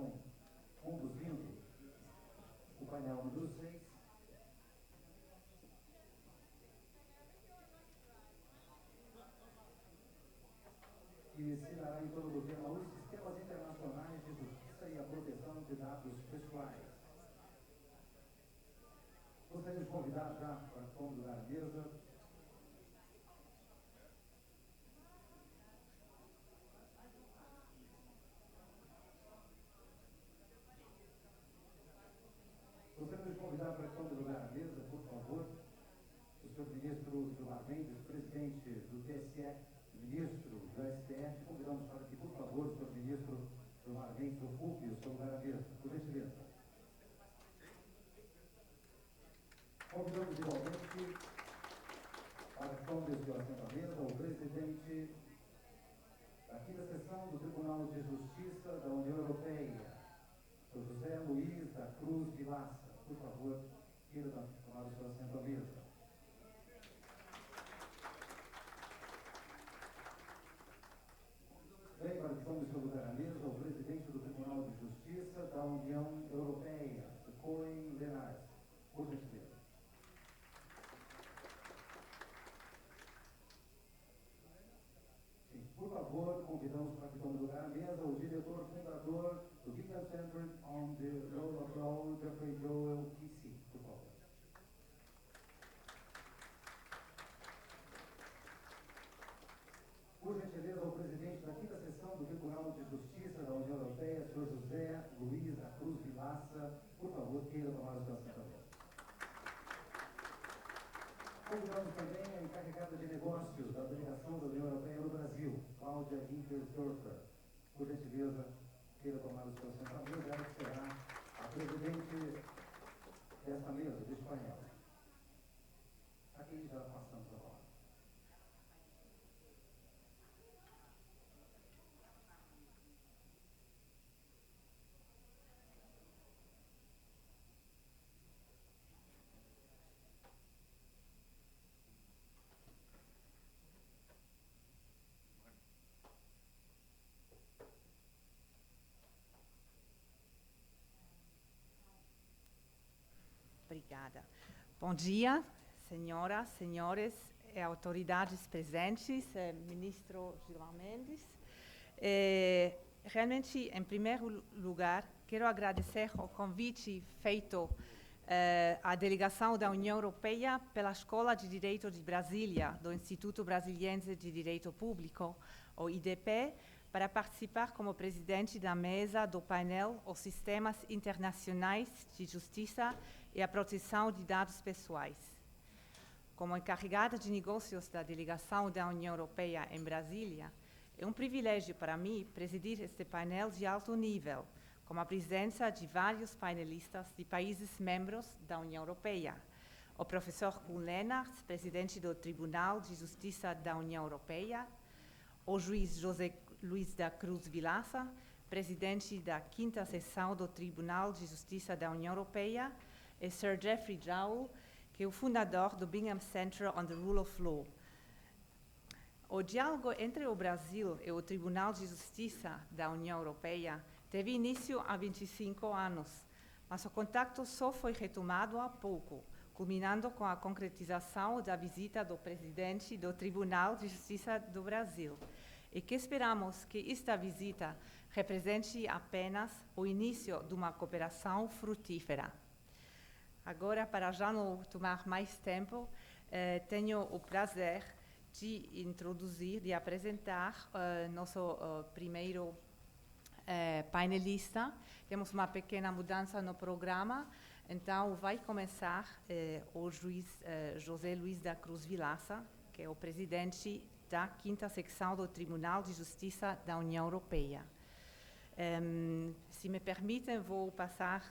estarão conduzindo o painel número 6. Que se dará em torno do tema Os Sistemas Internacionais de Justiça e a Proteção de Dados Pessoais. Gostaria de convidar já para convidar a mesa por favor, o senhor ministro Gilmar Mendes, presidente do TSE, ministro do STF. Convidamos para que, por favor, o senhor ministro Gilmar Mendes ocupe o seu lugar à mesa, por gentileza. Convidamos igualmente para que tome o seu assento à mesa o presidente da quinta sessão do Tribunal de Justiça da União Europeia, Sr. José Luiz da Cruz Vilaça. Por favor, queira tomar o seu assento à mesa. Bem, para que tome o seu lugar à mesa, o presidente do Tribunal de Justiça da União Europeia, Cohen Lenaers. Por gentileza. Sim, por favor, convidamos para que tome lugar à mesa o diretor fundador do Bingham Center on the Rule of Law, Jeffrey Joel Kissy. Por favor. Por gentileza, o presidente da quinta sessão do Tribunal de Justiça da União Europeia, Sr. José Luiz da Cruz Vilaça, por favor, queira tomar o seu assento. Convidamos também a encarregada de negócios da Delegação da União Europeia no Brasil, Cláudia Wintersdorfer. Por gentileza, queira tomar o seu assento à mesa, ela que será a presidente desta mesa, deste painel. Aqui já passamos a palavra. Obrigada. Bom dia, senhoras, senhores e autoridades presentes, ministro Gilmar Mendes. Realmente, em primeiro lugar, quero agradecer o convite feito à delegação da União Europeia pela Escola de Direito de Brasília, do Instituto Brasiliense de Direito Público, o IDP, para participar como presidente da mesa do painel Os Sistemas Internacionais de Justiça e a Proteção de Dados Pessoais. Como encarregada de negócios da delegação da União Europeia em Brasília, é um privilégio para mim presidir este painel de alto nível, com a presença de vários painelistas de países membros da União Europeia. O professor Koen Lenaers, presidente do Tribunal de Justiça da União Europeia, o juiz José Luiz da Cruz Vilaça, presidente da quinta sessão do Tribunal de Justiça da União Europeia, e Sir Jeffrey Joel, que é o fundador do Bingham Center on the Rule of Law. O diálogo entre o Brasil e o Tribunal de Justiça da União Europeia teve início há 25 anos, mas o contato só foi retomado há pouco, culminando com a concretização da visita do presidente do Tribunal de Justiça do Brasil, e que esperamos que esta visita represente apenas o início de uma cooperação frutífera. Agora, para já não tomar mais tempo, tenho o prazer de introduzir, de apresentar nosso primeiro painelista. Temos uma pequena mudança no programa, então vai começar o juiz José Luiz da Cruz Vilaça, que é o presidente da quinta secção do Tribunal de Justiça da União Europeia. Se me permitem, vou passar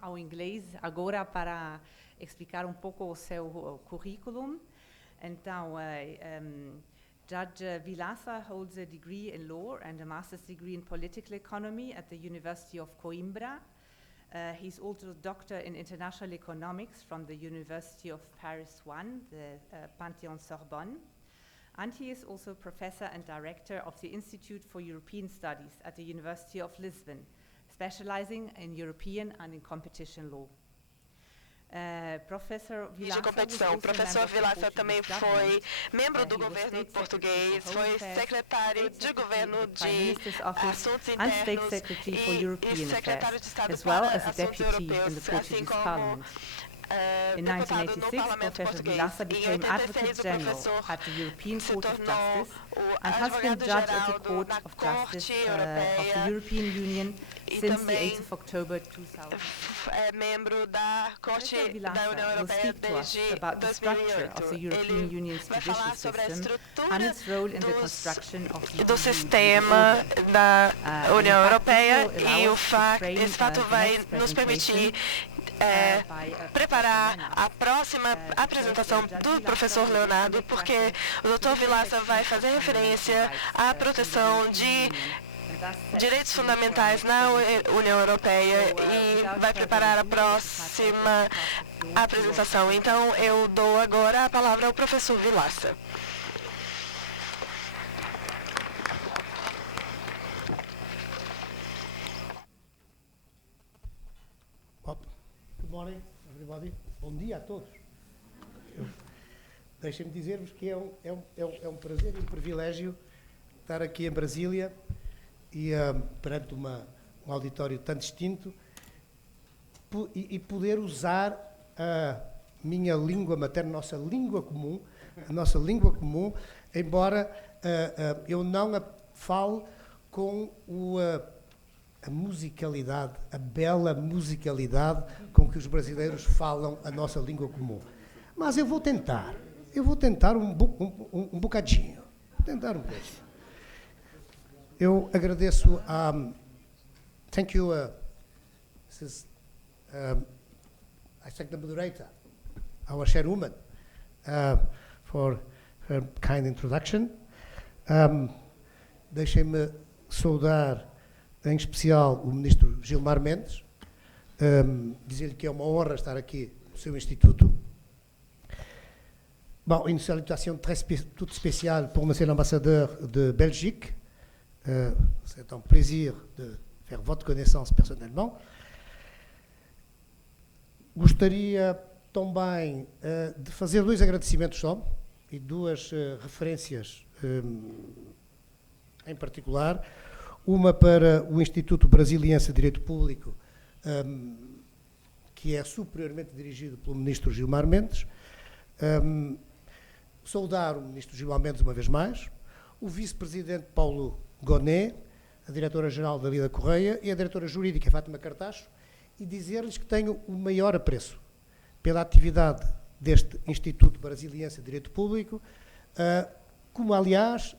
ao inglês agora para explicar um pouco o seu currículo. Então, Judge Vilaça holds a degree in law and a master's degree in political economy at the University of Coimbra. He's also a doctor in international economics from the University of Paris I, the Panthéon-Sorbonne. And he is also professor and director of the Institute for European Studies at the University of Lisbon, specializing in European and in competition law. Professor de Vilaça competição. O professor Vilaça também foi membro do governo português, foi secretário de governo de assuntos internos e secretário de Estado para assuntos europeus, assim como In deputado no 1986, Parlamento Professor português. Vilaça Em became 86, Advocate o General professor at the European se Court of tornou Justice o and has been judge at the advogado-geral Court na of Justice Corte of Europeia the European Union e since the também 8th of October 2000. é membro da Corte Professor da Vilaça União will Europeia speak to us desde about the structure of the 2008. European Ele Union's vai judicial falar sobre a system and estrutura its role in the construction of the do EU sistema da União in fact, Europeia this will e allow us to frame, esse fato the vai next nos permitir by preparar Professor a próxima apresentação do professor Leonardo, porque o Dr. Vilaça vai fazer referência à proteção de direitos fundamentais na União Europeia e vai preparar a próxima apresentação. Então, eu dou agora a palavra ao professor Vilaça. Good morning, everybody. Bom dia a todos. Deixem-me dizer-vos que é um prazer e um privilégio estar aqui em Brasília e perante um auditório tão distinto e poder usar a minha língua materna, a nossa língua comum, embora eu não a fale com a musicalidade, a bela musicalidade com que os brasileiros falam a nossa língua comum. Mas eu vou tentar um bocadinho. Eu agradeço a... Thank you, I thank the moderator, our chairwoman, for her kind introduction. Deixem-me saudar em especial o ministro Gilmar Mendes, dizer-lhe que é uma honra estar aqui no seu instituto. Bon, une salutation toute spéciale pour Monsieur l'ambassadeur de Belgique. C'est un plaisir de faire votre connaissance personnellement. Gostaria também de fazer dois agradecimentos só e duas referências em particular. Uma para o Instituto Brasiliense de Direito Público, que é superiormente dirigido pelo ministro Gilmar Mendes. Saudar o ministro Gilmar Mendes uma vez mais, o vice-presidente Paulo Gonet, a diretora-geral da Lida Correia e a diretora jurídica Fátima Cartacho, e dizer-lhes que tenho o maior apreço pela atividade deste Instituto Brasiliense de Direito Público, como, aliás,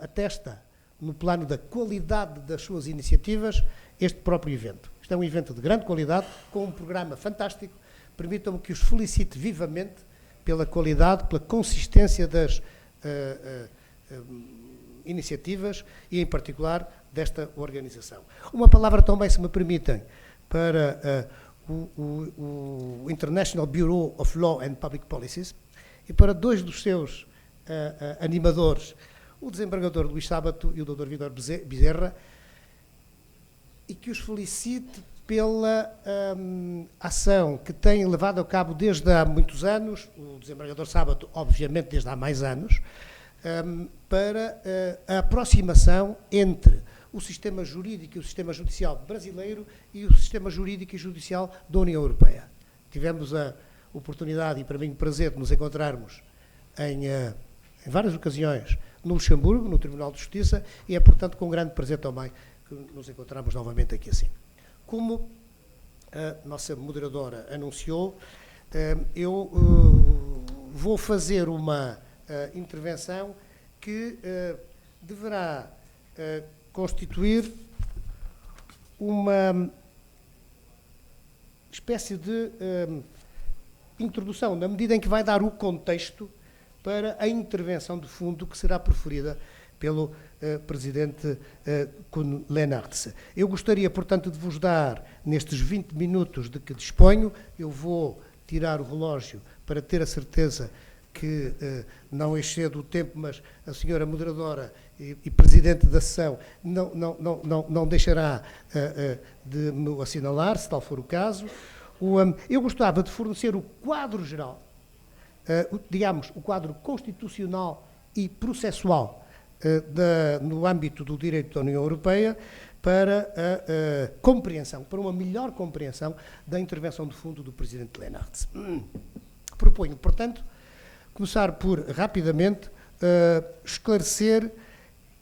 atesta no plano da qualidade das suas iniciativas, este próprio evento. Isto é um evento de grande qualidade, com um programa fantástico. Permitam-me que os felicite vivamente pela qualidade, pela consistência das iniciativas e, em particular, desta organização. Uma palavra também, se me permitem, para o International Bureau of Law and Public Policies e para dois dos seus animadores, o desembargador Luís Sábato e o Dr. Vítor Bezerra, e que os felicite pela ação que têm levado a cabo desde há muitos anos, o desembargador Sábato, obviamente, desde há mais anos, para a aproximação entre o sistema jurídico e o sistema judicial brasileiro e o sistema jurídico e judicial da União Europeia. Tivemos a oportunidade, e para mim o prazer, de nos encontrarmos em várias ocasiões no Luxemburgo, no Tribunal de Justiça, e é, portanto, com grande prazer também que nos encontramos novamente aqui assim. Como a nossa moderadora anunciou, eu vou fazer uma intervenção que deverá constituir uma espécie de introdução, na medida em que vai dar o contexto para a intervenção de fundo que será proferida pelo Presidente Koen Lenaerts. Eu gostaria, portanto, de vos dar, nestes 20 minutos de que disponho, eu vou tirar o relógio para ter a certeza que não excedo o tempo, mas a senhora moderadora e presidente da sessão não deixará de me assinalar, se tal for o caso. Eu gostava de fornecer o quadro geral, digamos, o quadro constitucional e processual no âmbito do direito da União Europeia para a compreensão, para uma melhor compreensão da intervenção de fundo do Presidente Leynaerts. Proponho, portanto, começar por, rapidamente, esclarecer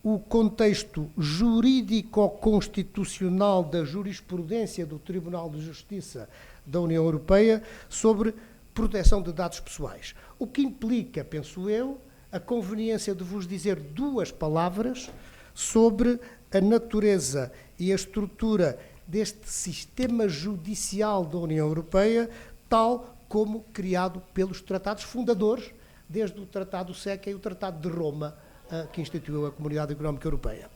o contexto jurídico-constitucional da jurisprudência do Tribunal de Justiça da União Europeia sobre proteção de dados pessoais. O que implica, penso eu, a conveniência de vos dizer duas palavras sobre a natureza e a estrutura deste sistema judicial da União Europeia, tal como criado pelos tratados fundadores, desde o Tratado SECA e o Tratado de Roma, que instituiu a Comunidade Económica Europeia.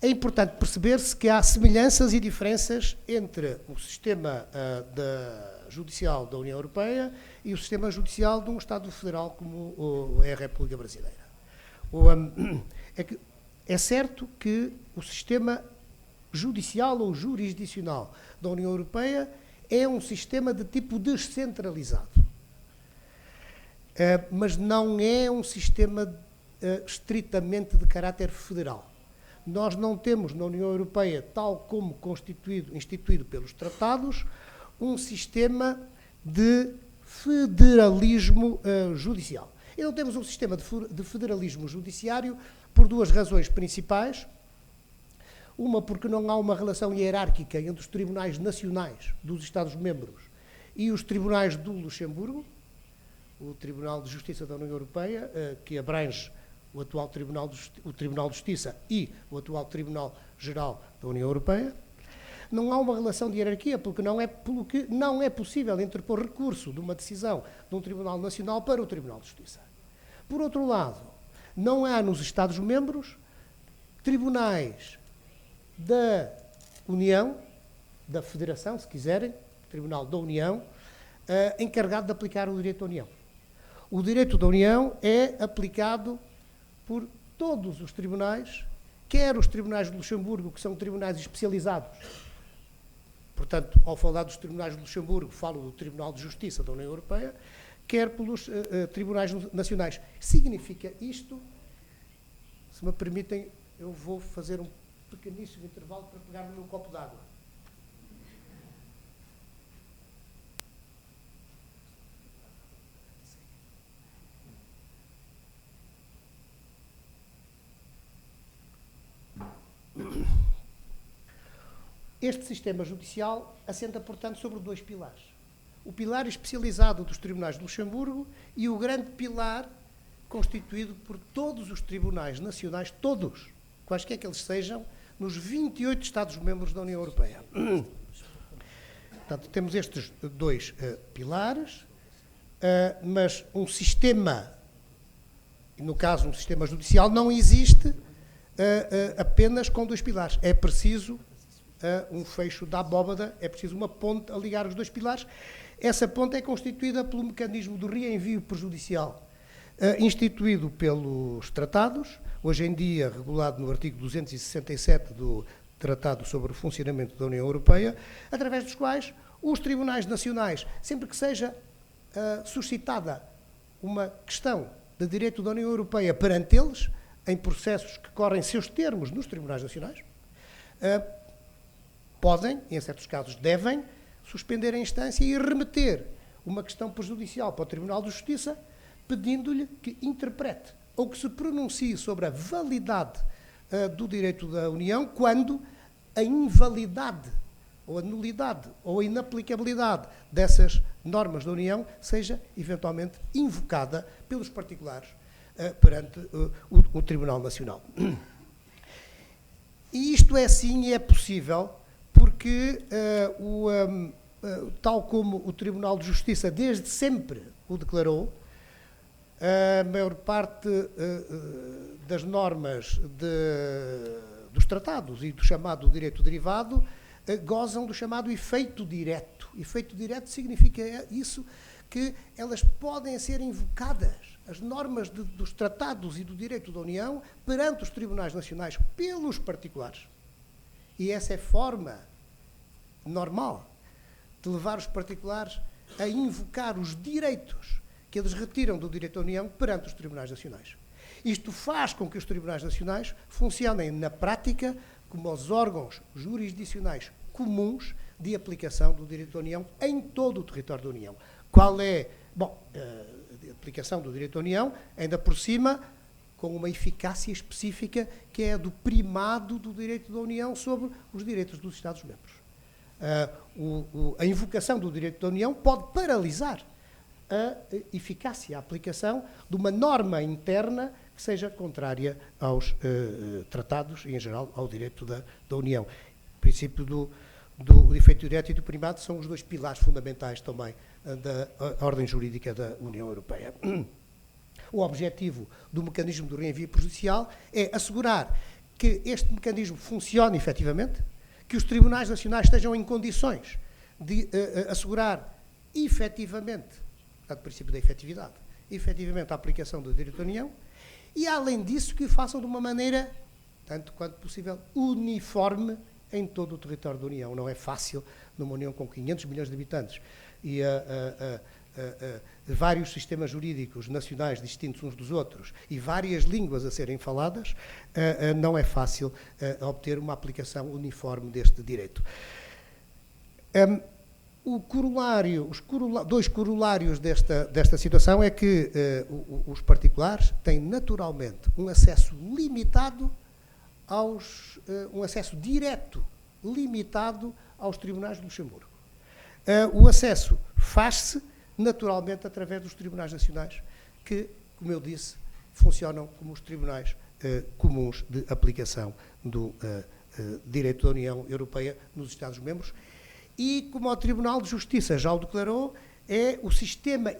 É importante perceber-se que há semelhanças e diferenças entre o sistema judicial da União Europeia e o sistema judicial de um Estado federal como é a República Brasileira. É certo que o sistema judicial ou jurisdicional da União Europeia é um sistema de tipo descentralizado, mas não é um sistema estritamente de caráter federal. Nós não temos na União Europeia, tal como instituído pelos tratados, um sistema de federalismo judicial. E não temos um sistema de federalismo judiciário por duas razões principais. Uma, porque não há uma relação hierárquica entre os tribunais nacionais dos Estados-membros e os tribunais do Luxemburgo, o Tribunal de Justiça da União Europeia, que abrange o atual Tribunal de Justiça e o atual Tribunal Geral da União Europeia. Não há uma relação de hierarquia, pelo que não é possível interpor recurso de uma decisão de um Tribunal Nacional para o Tribunal de Justiça. Por outro lado, não há nos Estados-membros tribunais da União, da Federação, se quiserem, Tribunal da União, encarregado de aplicar o direito da União. O direito da União é aplicado por todos os tribunais, quer os tribunais de Luxemburgo, que são tribunais especializados. Portanto, ao falar dos tribunais de Luxemburgo, falo do Tribunal de Justiça da União Europeia, quer pelos tribunais nacionais. Significa isto, se me permitem, eu vou fazer um pequeníssimo intervalo para pegar no meu copo d'água. Este sistema judicial assenta, portanto, sobre dois pilares. O pilar especializado dos tribunais de Luxemburgo e o grande pilar constituído por todos os tribunais nacionais, todos, quaisquer que eles sejam, nos 28 Estados-membros da União Europeia. Portanto, temos estes dois pilares, mas um sistema, no caso um sistema judicial, não existe apenas com dois pilares. É preciso um fecho da abóbada, é preciso uma ponte a ligar os dois pilares. Essa ponte é constituída pelo mecanismo do reenvio prejudicial instituído pelos tratados, hoje em dia regulado no artigo 267 do Tratado sobre o Funcionamento da União Europeia, através dos quais os tribunais nacionais, sempre que seja suscitada uma questão de direito da União Europeia perante eles, em processos que correm seus termos nos tribunais nacionais, podem, e em certos casos devem, suspender a instância e remeter uma questão prejudicial para o Tribunal de Justiça, pedindo-lhe que interprete ou que se pronuncie sobre a validade do direito da União quando a invalidade ou a nulidade ou a inaplicabilidade dessas normas da União seja eventualmente invocada pelos particulares perante o Tribunal Nacional. E isto é assim e é possível porque, tal como o Tribunal de Justiça desde sempre o declarou, a maior parte das normas dos tratados e do chamado direito derivado gozam do chamado efeito direto. Efeito direto significa isso que elas podem ser invocadas, as normas dos tratados e do direito da União, perante os tribunais nacionais pelos particulares. E essa é a forma normal de levar os particulares a invocar os direitos que eles retiram do direito da União perante os tribunais nacionais. Isto faz com que os tribunais nacionais funcionem na prática como os órgãos jurisdicionais comuns de aplicação do direito da União em todo o território da União. Qual é? Bom, a aplicação do direito da União, ainda por cima, com uma eficácia específica que é a do primado do direito da União sobre os direitos dos Estados-membros. A invocação do direito da União pode paralisar a eficácia, a aplicação de uma norma interna que seja contrária aos tratados e, em geral, ao direito da União. O princípio do efeito direto e do primado são os dois pilares fundamentais também da ordem jurídica da União Europeia. O objetivo do mecanismo do reenvio prejudicial é assegurar que este mecanismo funcione efetivamente, que os tribunais nacionais estejam em condições de assegurar efetivamente, portanto, o princípio da efetividade, efetivamente a aplicação do direito da União, e, além disso, que o façam de uma maneira, tanto quanto possível, uniforme em todo o território da União. Não é fácil, numa União com 500 milhões de habitantes e vários sistemas jurídicos nacionais distintos uns dos outros e várias línguas a serem faladas, não é fácil obter uma aplicação uniforme deste direito. Dois corolários desta situação é que os particulares têm naturalmente um acesso limitado um acesso direto, limitado aos tribunais de Luxemburgo. O acesso faz-se naturalmente através dos tribunais nacionais que, como eu disse, funcionam como os tribunais comuns de aplicação do direito da União Europeia nos Estados-membros. E, como o Tribunal de Justiça já o declarou, é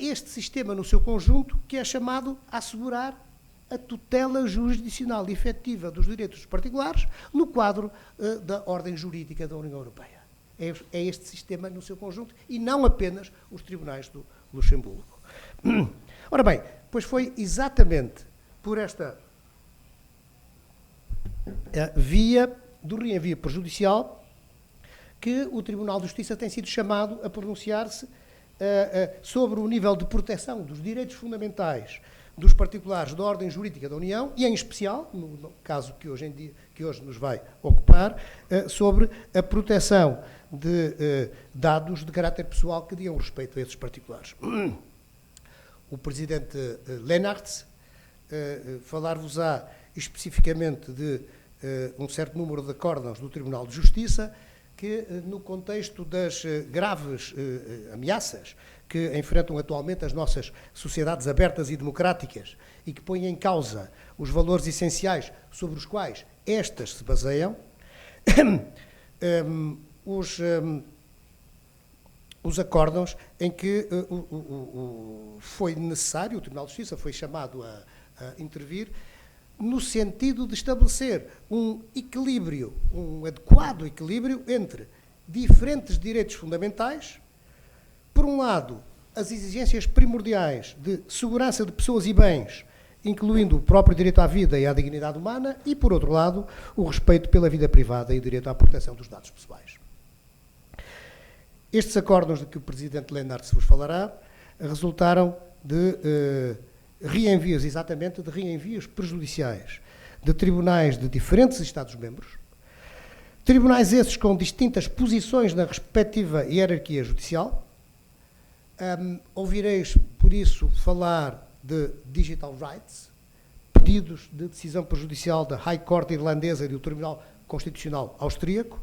este sistema no seu conjunto que é chamado a assegurar a tutela jurisdicional efetiva dos direitos dos particulares no quadro da ordem jurídica da União Europeia. É este sistema no seu conjunto e não apenas os tribunais do Luxemburgo. Ora bem, pois foi exatamente por esta via do reenvio prejudicial que o Tribunal de Justiça tem sido chamado a pronunciar-se sobre o nível de proteção dos direitos fundamentais dos particulares da ordem jurídica da União e, em especial, no caso que hoje nos vai ocupar, sobre a proteção de dados de caráter pessoal que digam respeito a esses particulares. O Presidente Leynaerts falar-vos-á especificamente de um certo número de acórdãos do Tribunal de Justiça que, no contexto das graves ameaças que enfrentam atualmente as nossas sociedades abertas e democráticas e que põem em causa os valores essenciais sobre os quais estas se baseiam, os acórdãos em que foi necessário, o Tribunal de Justiça foi chamado a intervir, no sentido de estabelecer um equilíbrio, um adequado equilíbrio entre diferentes direitos fundamentais. Por um lado, as exigências primordiais de segurança de pessoas e bens, incluindo o próprio direito à vida e à dignidade humana, e, por outro lado, o respeito pela vida privada e o direito à proteção dos dados pessoais. Estes acórdãos de que o Presidente Leynaerts vos falará resultaram de reenvios, exatamente, de reenvios prejudiciais de tribunais de diferentes Estados-membros, tribunais esses com distintas posições na respectiva hierarquia judicial. Ouvireis, por isso, falar de digital rights, pedidos de decisão prejudicial da High Court irlandesa e do Tribunal Constitucional austríaco,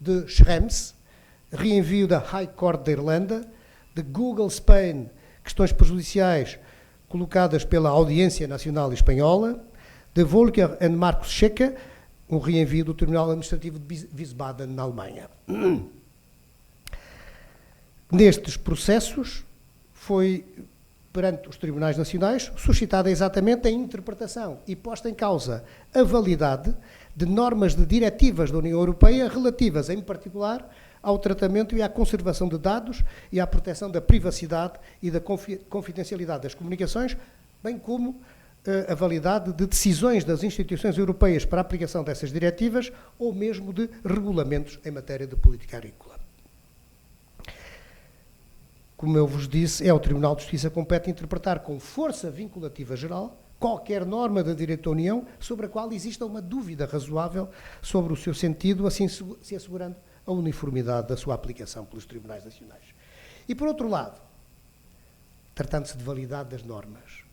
de Schrems, reenvio da High Court da Irlanda, de Google Spain, questões prejudiciais colocadas pela Audiência Nacional Espanhola, de Volker e Markus Schecke, um reenvio do Tribunal Administrativo de Wiesbaden, na Alemanha. Nestes processos, foi, perante os tribunais nacionais, suscitada exatamente a interpretação e posta em causa a validade de normas de diretivas da União Europeia relativas, em particular, ao tratamento e à conservação de dados e à proteção da privacidade e da confidencialidade das comunicações, bem como a validade de decisões das instituições europeias para a aplicação dessas diretivas ou mesmo de regulamentos em matéria de política agrícola. Como eu vos disse, é ao Tribunal de Justiça que compete interpretar com força vinculativa geral qualquer norma da direito da União sobre a qual exista uma dúvida razoável sobre o seu sentido, assim se assegurando a uniformidade da sua aplicação pelos tribunais nacionais. E, por outro lado, tratando-se de validade das normas,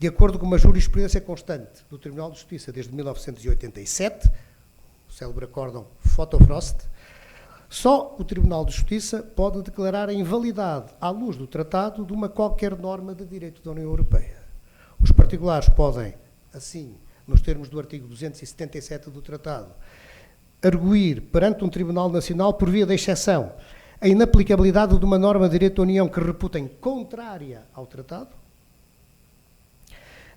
de acordo com uma jurisprudência constante do Tribunal de Justiça desde 1987, o célebre acórdão Foto-Frost, só o Tribunal de Justiça pode declarar a invalidade, à luz do tratado, de uma qualquer norma de direito da União Europeia. Os particulares podem, assim, nos termos do artigo 277 do Tratado, arguir perante um Tribunal Nacional, por via de exceção, a inaplicabilidade de uma norma de direito da União que reputem contrária ao Tratado,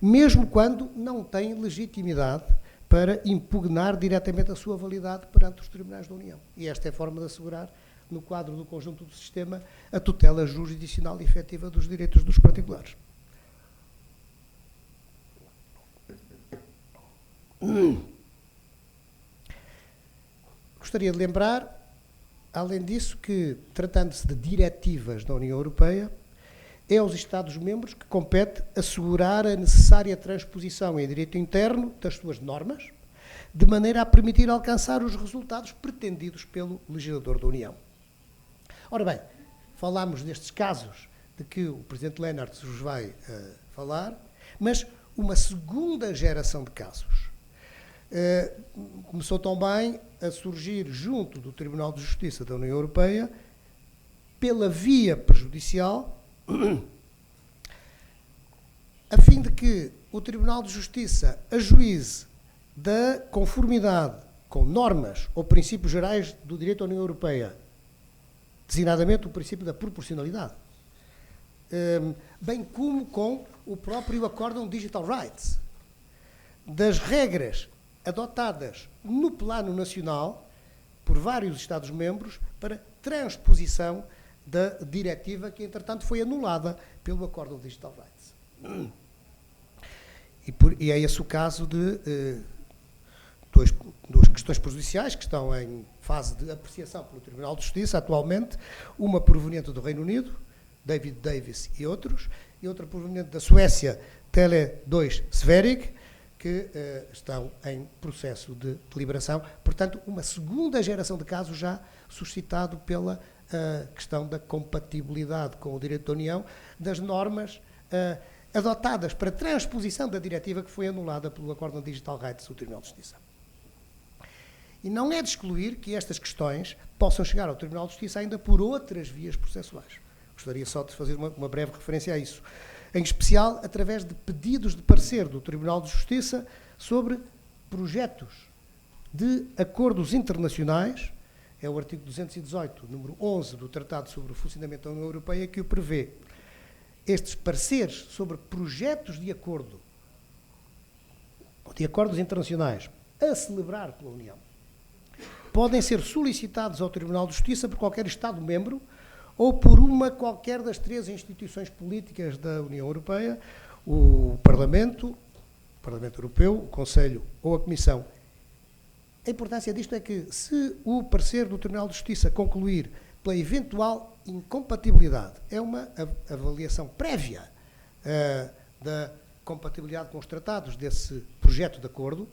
mesmo quando não têm legitimidade para impugnar diretamente a sua validade perante os Tribunais da União. E esta é a forma de assegurar, no quadro do conjunto do sistema, a tutela jurisdicional e efetiva dos direitos dos particulares. Gostaria de lembrar, além disso, que, tratando-se de diretivas da União Europeia, é aos Estados-membros que compete assegurar a necessária transposição em direito interno das suas normas, de maneira a permitir alcançar os resultados pretendidos pelo legislador da União. Ora bem, falámos destes casos de que o Presidente Leonard vos vai falar, mas uma segunda geração de casos começou também a surgir junto do Tribunal de Justiça da União Europeia pela via prejudicial, a fim de que o Tribunal de Justiça ajuize da conformidade com normas ou princípios gerais do direito da União Europeia, designadamente o princípio da proporcionalidade, bem como com o próprio Acórdão Digital Rights, das regras adotadas no plano nacional por vários Estados-membros para transposição da diretiva que, entretanto, foi anulada pelo Acórdão Digital Rights. E é esse o caso de duas questões prejudiciais que estão em fase de apreciação pelo Tribunal de Justiça atualmente, uma proveniente do Reino Unido, David Davis e outros, e outra proveniente da Suécia, Tele2 Sverige, que estão em processo de deliberação. Portanto, uma segunda geração de casos já suscitado pela questão da compatibilidade com o direito da União das normas adotadas para transposição da diretiva que foi anulada pelo Acórdão Digital Rights do Tribunal de Justiça. E não é de excluir que estas questões possam chegar ao Tribunal de Justiça ainda por outras vias processuais. Gostaria só de fazer uma breve referência a isso. Em especial, através de pedidos de parecer do Tribunal de Justiça sobre projetos de acordos internacionais, é o artigo 218, número 11 do Tratado sobre o Funcionamento da União Europeia, que o prevê. Estes pareceres sobre projetos de acordo, de acordos internacionais, a celebrar pela União, podem ser solicitados ao Tribunal de Justiça por qualquer Estado-membro ou por uma qualquer das três instituições políticas da União Europeia, o Parlamento Europeu, o Conselho ou a Comissão. A importância disto é que, se o parecer do Tribunal de Justiça concluir pela eventual incompatibilidade, é uma avaliação prévia da compatibilidade com os tratados desse projeto de acordo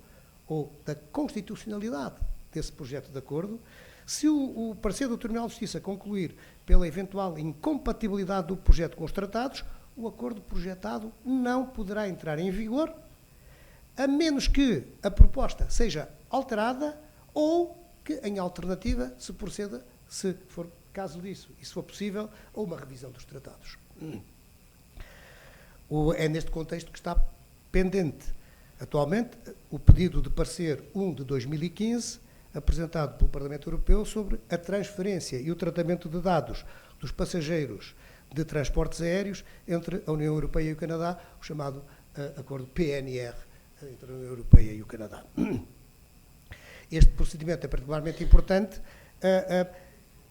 ou da constitucionalidade desse projeto de acordo. Se o parecer do Tribunal de Justiça concluir pela eventual incompatibilidade do projeto com os tratados, o acordo projetado não poderá entrar em vigor, a menos que a proposta seja alterada ou que, em alternativa, se proceda, se for caso disso, e se for possível, a uma revisão dos tratados. É neste contexto que está pendente, atualmente, o pedido de parecer 1 de 2015, apresentado pelo Parlamento Europeu sobre a transferência e o tratamento de dados dos passageiros de transportes aéreos entre a União Europeia e o Canadá, o chamado acordo PNR entre a União Europeia e o Canadá. Este procedimento é particularmente importante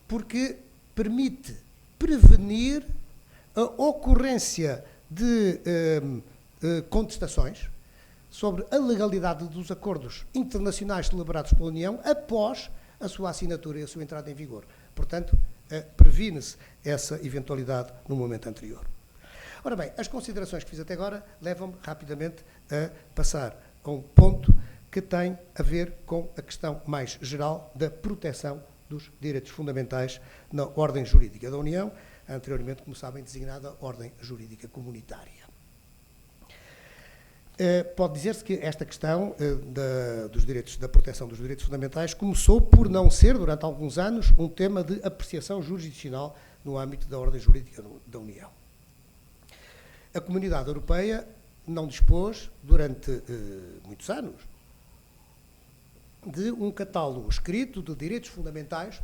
porque permite prevenir a ocorrência de contestações sobre a legalidade dos acordos internacionais celebrados pela União após a sua assinatura e a sua entrada em vigor. Portanto, previne-se essa eventualidade no momento anterior. Ora bem, as considerações que fiz até agora levam-me rapidamente a passar a um ponto que tem a ver com a questão mais geral da proteção dos direitos fundamentais na ordem jurídica da União, anteriormente, como sabem, designada Ordem Jurídica Comunitária. Pode dizer-se que esta questão da proteção dos direitos fundamentais começou por não ser, durante alguns anos, um tema de apreciação jurisdicional no âmbito da ordem jurídica da União. A Comunidade Europeia não dispôs, durante muitos anos, de um catálogo escrito de direitos fundamentais,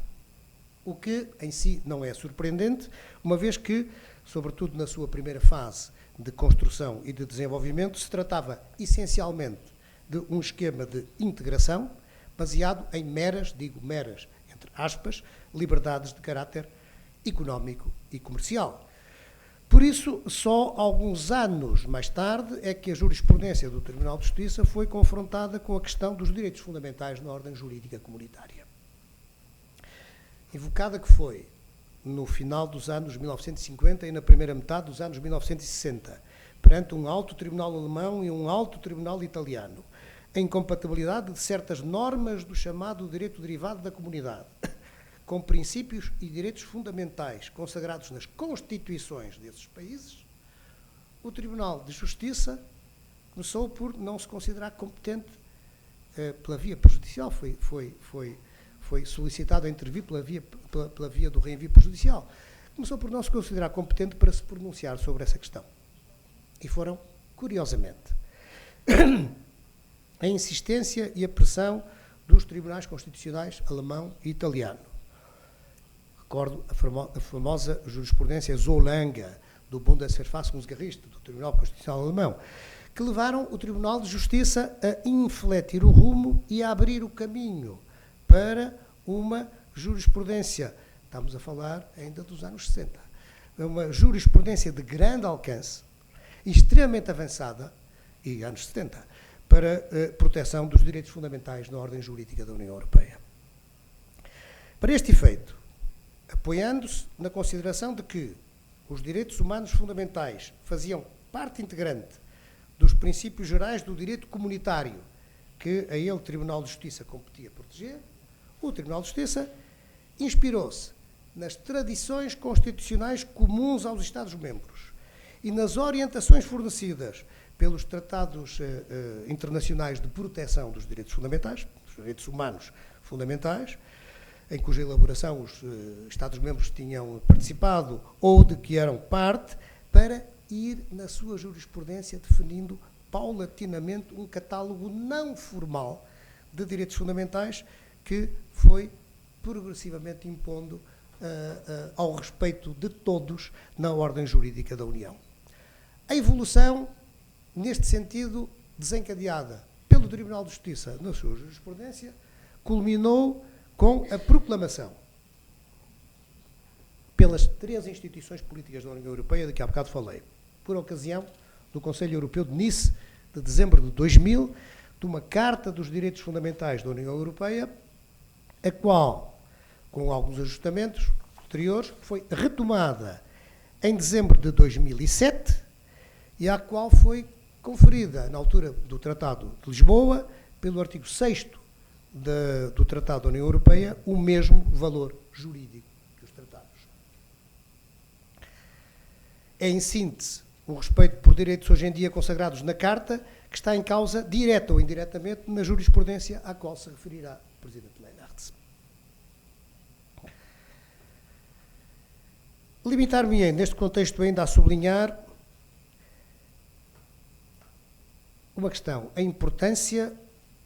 o que em si não é surpreendente, uma vez que, sobretudo na sua primeira fase de construção e de desenvolvimento, se tratava essencialmente de um esquema de integração baseado em meras, digo meras, entre aspas, liberdades de caráter económico e comercial. Por isso, só alguns anos mais tarde é que a jurisprudência do Tribunal de Justiça foi confrontada com a questão dos direitos fundamentais na ordem jurídica comunitária. Invocada que foi no final dos anos 1950 e na primeira metade dos anos 1960, perante um alto tribunal alemão e um alto tribunal italiano, a incompatibilidade de certas normas do chamado direito derivado da comunidade, com princípios e direitos fundamentais consagrados nas constituições desses países, o Tribunal de Justiça começou por não se considerar competente pela via prejudicial, foi solicitado a intervir pela via do reenvio prejudicial. Começou por não se considerar competente para se pronunciar sobre essa questão. E foram, curiosamente, a insistência e a pressão dos tribunais constitucionais alemão e italiano. Recordo a famosa jurisprudência Solanga, do Bundesverfassungsgericht, do Tribunal Constitucional Alemão, que levaram o Tribunal de Justiça a infletir o rumo e a abrir o caminho para uma jurisprudência, estamos a falar ainda dos anos 60, uma jurisprudência de grande alcance, extremamente avançada, e anos 70, para a proteção dos direitos fundamentais na ordem jurídica da União Europeia. Para este efeito, apoiando-se na consideração de que os direitos humanos fundamentais faziam parte integrante dos princípios gerais do direito comunitário que a ele o Tribunal de Justiça competia proteger, o Tribunal de Justiça inspirou-se nas tradições constitucionais comuns aos Estados-membros e nas orientações fornecidas pelos tratados internacionais de proteção dos direitos fundamentais, dos direitos humanos fundamentais, em cuja elaboração os Estados-membros tinham participado ou de que eram parte, para ir na sua jurisprudência definindo paulatinamente um catálogo não formal de direitos fundamentais que foi progressivamente impondo ao respeito de todos na ordem jurídica da União. A evolução, neste sentido, desencadeada pelo Tribunal de Justiça na sua jurisprudência, culminou com a proclamação pelas 3 instituições políticas da União Europeia, de que há bocado falei, por ocasião do Conselho Europeu de Nice, de dezembro de 2000, de uma Carta dos Direitos Fundamentais da União Europeia, a qual, com alguns ajustamentos posteriores, foi retomada em dezembro de 2007 e à qual foi conferida, na altura do Tratado de Lisboa, pelo artigo 6º do Tratado da União Europeia, o mesmo valor jurídico que os tratados. É, em síntese, o respeito por direitos hoje em dia consagrados na Carta, que está em causa, direta ou indiretamente, na jurisprudência à qual se referirá o Presidente Leynaerts. Limitar-me-ei, neste contexto, ainda a sublinhar uma questão, a importância,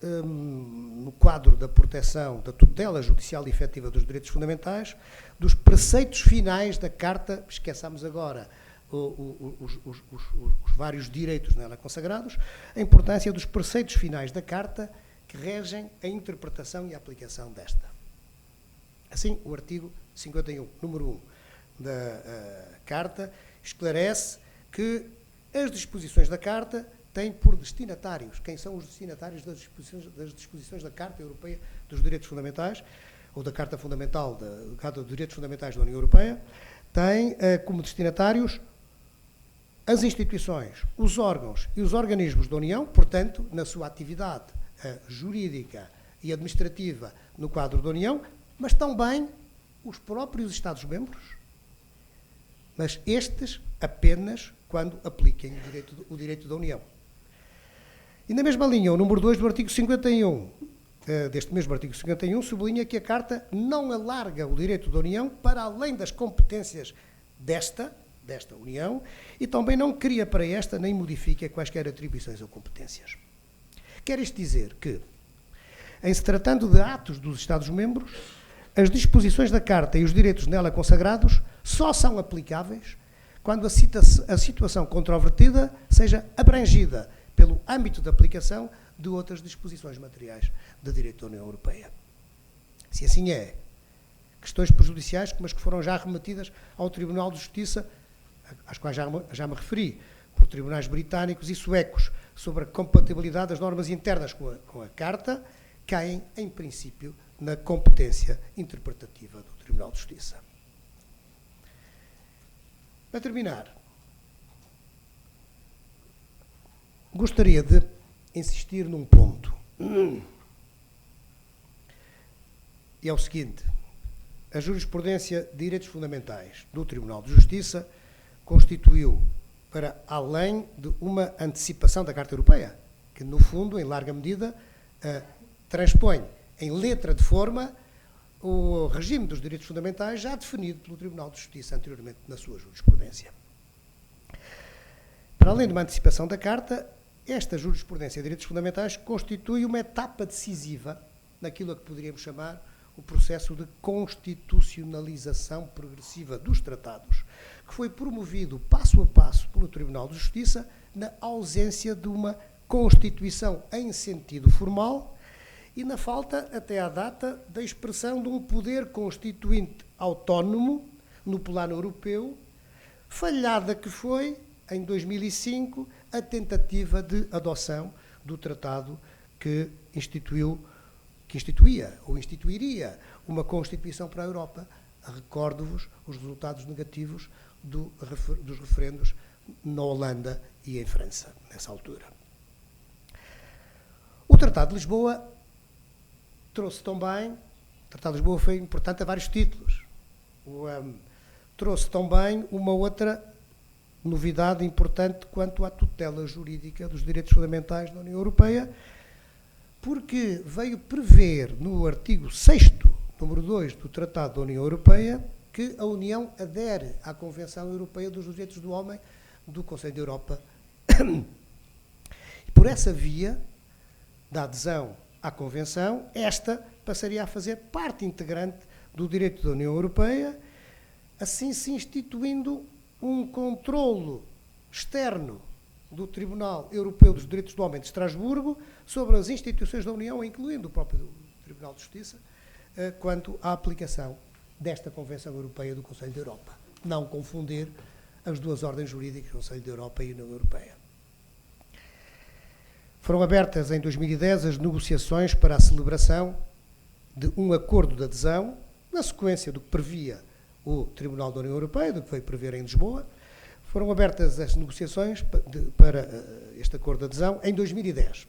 no quadro da proteção, da tutela judicial e efetiva dos direitos fundamentais, dos preceitos finais da Carta, esqueçamos agora os vários direitos nela consagrados, a importância dos preceitos finais da Carta que regem a interpretação e a aplicação desta. Assim, o artigo 51, número 1 da Carta, esclarece que as disposições da Carta têm por destinatários, quem são os destinatários das disposições da Carta Europeia dos Direitos Fundamentais, ou da Carta Fundamental, da Carta dos Direitos Fundamentais da União Europeia, têm como destinatários as instituições, os órgãos e os organismos da União, portanto, na sua atividade jurídica e administrativa no quadro da União, mas também os próprios Estados-membros, mas estes apenas quando apliquem o direito da União. E na mesma linha, o número 2 do artigo 51, deste mesmo artigo 51, sublinha que a Carta não alarga o direito da União para além das competências desta União e também não cria para esta nem modifica quaisquer atribuições ou competências. Quer isto dizer que, em se tratando de atos dos Estados-membros, as disposições da Carta e os direitos nela consagrados só são aplicáveis quando a situação controvertida seja abrangida pelo âmbito de aplicação de outras disposições materiais de direito da União Europeia. Se assim é, questões prejudiciais, mas que foram já remetidas ao Tribunal de Justiça, às quais já me referi, por tribunais britânicos e suecos, sobre a compatibilidade das normas internas com a Carta, caem, em princípio, na competência interpretativa do Tribunal de Justiça. Para terminar, gostaria de insistir num ponto. E é o seguinte: a jurisprudência de direitos fundamentais do Tribunal de Justiça constituiu, para além de uma antecipação da Carta Europeia, que, no fundo, em larga medida, transpõe em letra de forma o regime dos direitos fundamentais já definido pelo Tribunal de Justiça anteriormente na sua jurisprudência. Para além de uma antecipação da Carta, esta jurisprudência de direitos fundamentais constitui uma etapa decisiva naquilo a que poderíamos chamar o processo de constitucionalização progressiva dos tratados, que foi promovido passo a passo pelo Tribunal de Justiça na ausência de uma Constituição em sentido formal e na falta, até à data, da expressão de um poder constituinte autónomo no plano europeu, falhada que foi, em 2005, a tentativa de adoção do tratado que instituía ou instituiria uma Constituição para a Europa. Recordo-vos os resultados negativos dos referendos na Holanda e em França, nessa altura. O Tratado de Lisboa trouxe também, o Tratado de Lisboa foi importante a vários títulos, trouxe também uma outra novidade importante quanto à tutela jurídica dos direitos fundamentais da União Europeia, porque veio prever no artigo 6º, número 2 do Tratado da União Europeia, que a União adere à Convenção Europeia dos Direitos do Homem do Conselho da Europa. E por essa via da adesão à Convenção, esta passaria a fazer parte integrante do direito da União Europeia, assim se instituindo um controlo externo do Tribunal Europeu dos Direitos do Homem de Estrasburgo sobre as instituições da União, incluindo o próprio Tribunal de Justiça, quanto à aplicação desta Convenção Europeia do Conselho da Europa. Não confundir as duas ordens jurídicas, Conselho da Europa e União Europeia. Foram abertas em 2010 as negociações para a celebração de um acordo de adesão, na sequência do que previa o Tribunal da União Europeia, do que veio prever em Lisboa. Foram abertas as negociações para este acordo de adesão em 2010,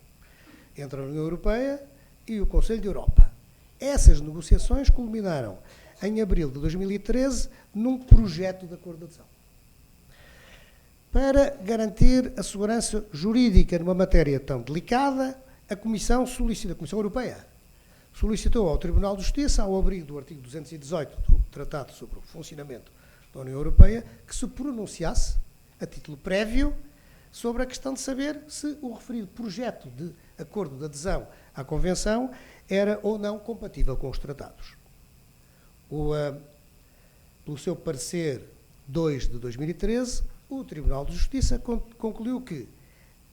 entre a União Europeia e o Conselho da Europa. Essas negociações culminaram em abril de 2013 num projeto de acordo de adesão. Para garantir a segurança jurídica numa matéria tão delicada, a Comissão Europeia solicitou ao Tribunal de Justiça, ao abrigo do artigo 218 do Tratado sobre o Funcionamento da União Europeia, que se pronunciasse, a título prévio, sobre a questão de saber se o referido projeto de acordo de adesão à Convenção era ou não compatível com os tratados. Pelo seu parecer 2 de 2013, o Tribunal de Justiça concluiu que,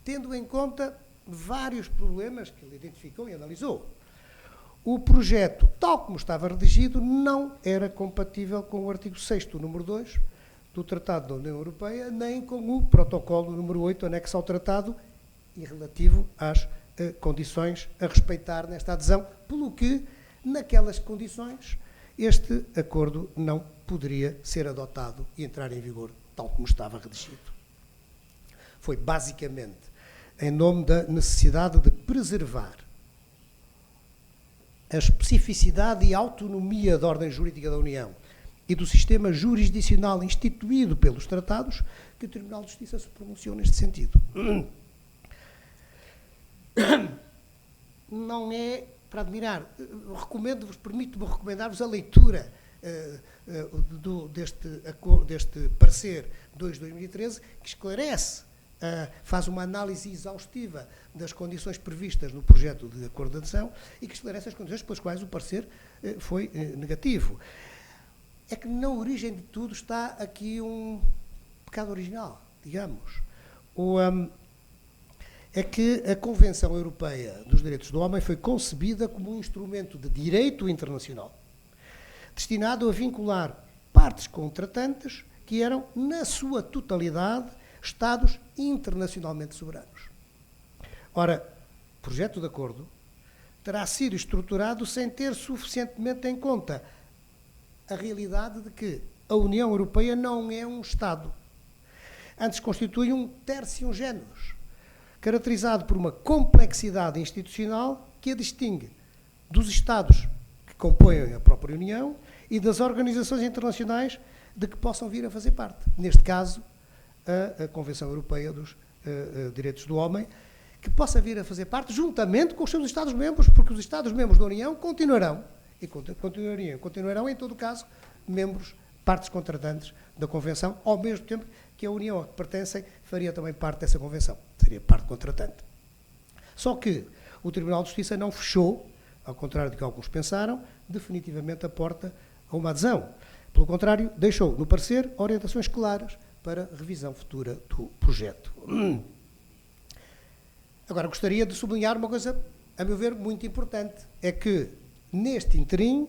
tendo em conta vários problemas que ele identificou e analisou, o projeto, tal como estava redigido, não era compatível com o artigo 6º, número 2, do Tratado da União Europeia, nem com o protocolo número 8, anexo ao Tratado, e relativo às condições a respeitar nesta adesão, pelo que, naquelas condições, este acordo não poderia ser adotado e entrar em vigor tal como estava redigido. Foi basicamente em nome da necessidade de preservar a especificidade e autonomia da ordem jurídica da União e do sistema jurisdicional instituído pelos tratados que o Tribunal de Justiça se pronunciou neste sentido. Não é para admirar. Recomendo-vos, permito-me recomendar-vos a leitura deste parecer 2/2013, que esclarece, faz uma análise exaustiva das condições previstas no projeto de acordo de adesão e que esclarece as condições pelas quais o parecer foi negativo. É que na origem de tudo está aqui um pecado original, digamos. É que a Convenção Europeia dos Direitos do Homem foi concebida como um instrumento de direito internacional, destinado a vincular partes contratantes que eram, na sua totalidade, Estados internacionalmente soberanos. Ora, o projeto de acordo terá sido estruturado sem ter suficientemente em conta a realidade de que a União Europeia não é um Estado. Antes constitui um tertium genus, caracterizado por uma complexidade institucional que a distingue dos Estados que compõem a própria União e das organizações internacionais de que possam vir a fazer parte. Neste caso, a Convenção Europeia dos Direitos do Homem, que possa vir a fazer parte juntamente com os seus Estados-membros, porque os Estados-membros da União continuarão, em todo o caso, membros, partes contratantes da Convenção, ao mesmo tempo que a União a que pertencem faria também parte dessa Convenção, seria parte contratante. Só que o Tribunal de Justiça não fechou, ao contrário do que alguns pensaram, definitivamente a porta a uma adesão. Pelo contrário, deixou no parecer orientações claras para revisão futura do projeto. Agora, gostaria de sublinhar uma coisa, a meu ver, muito importante, é que, neste interim,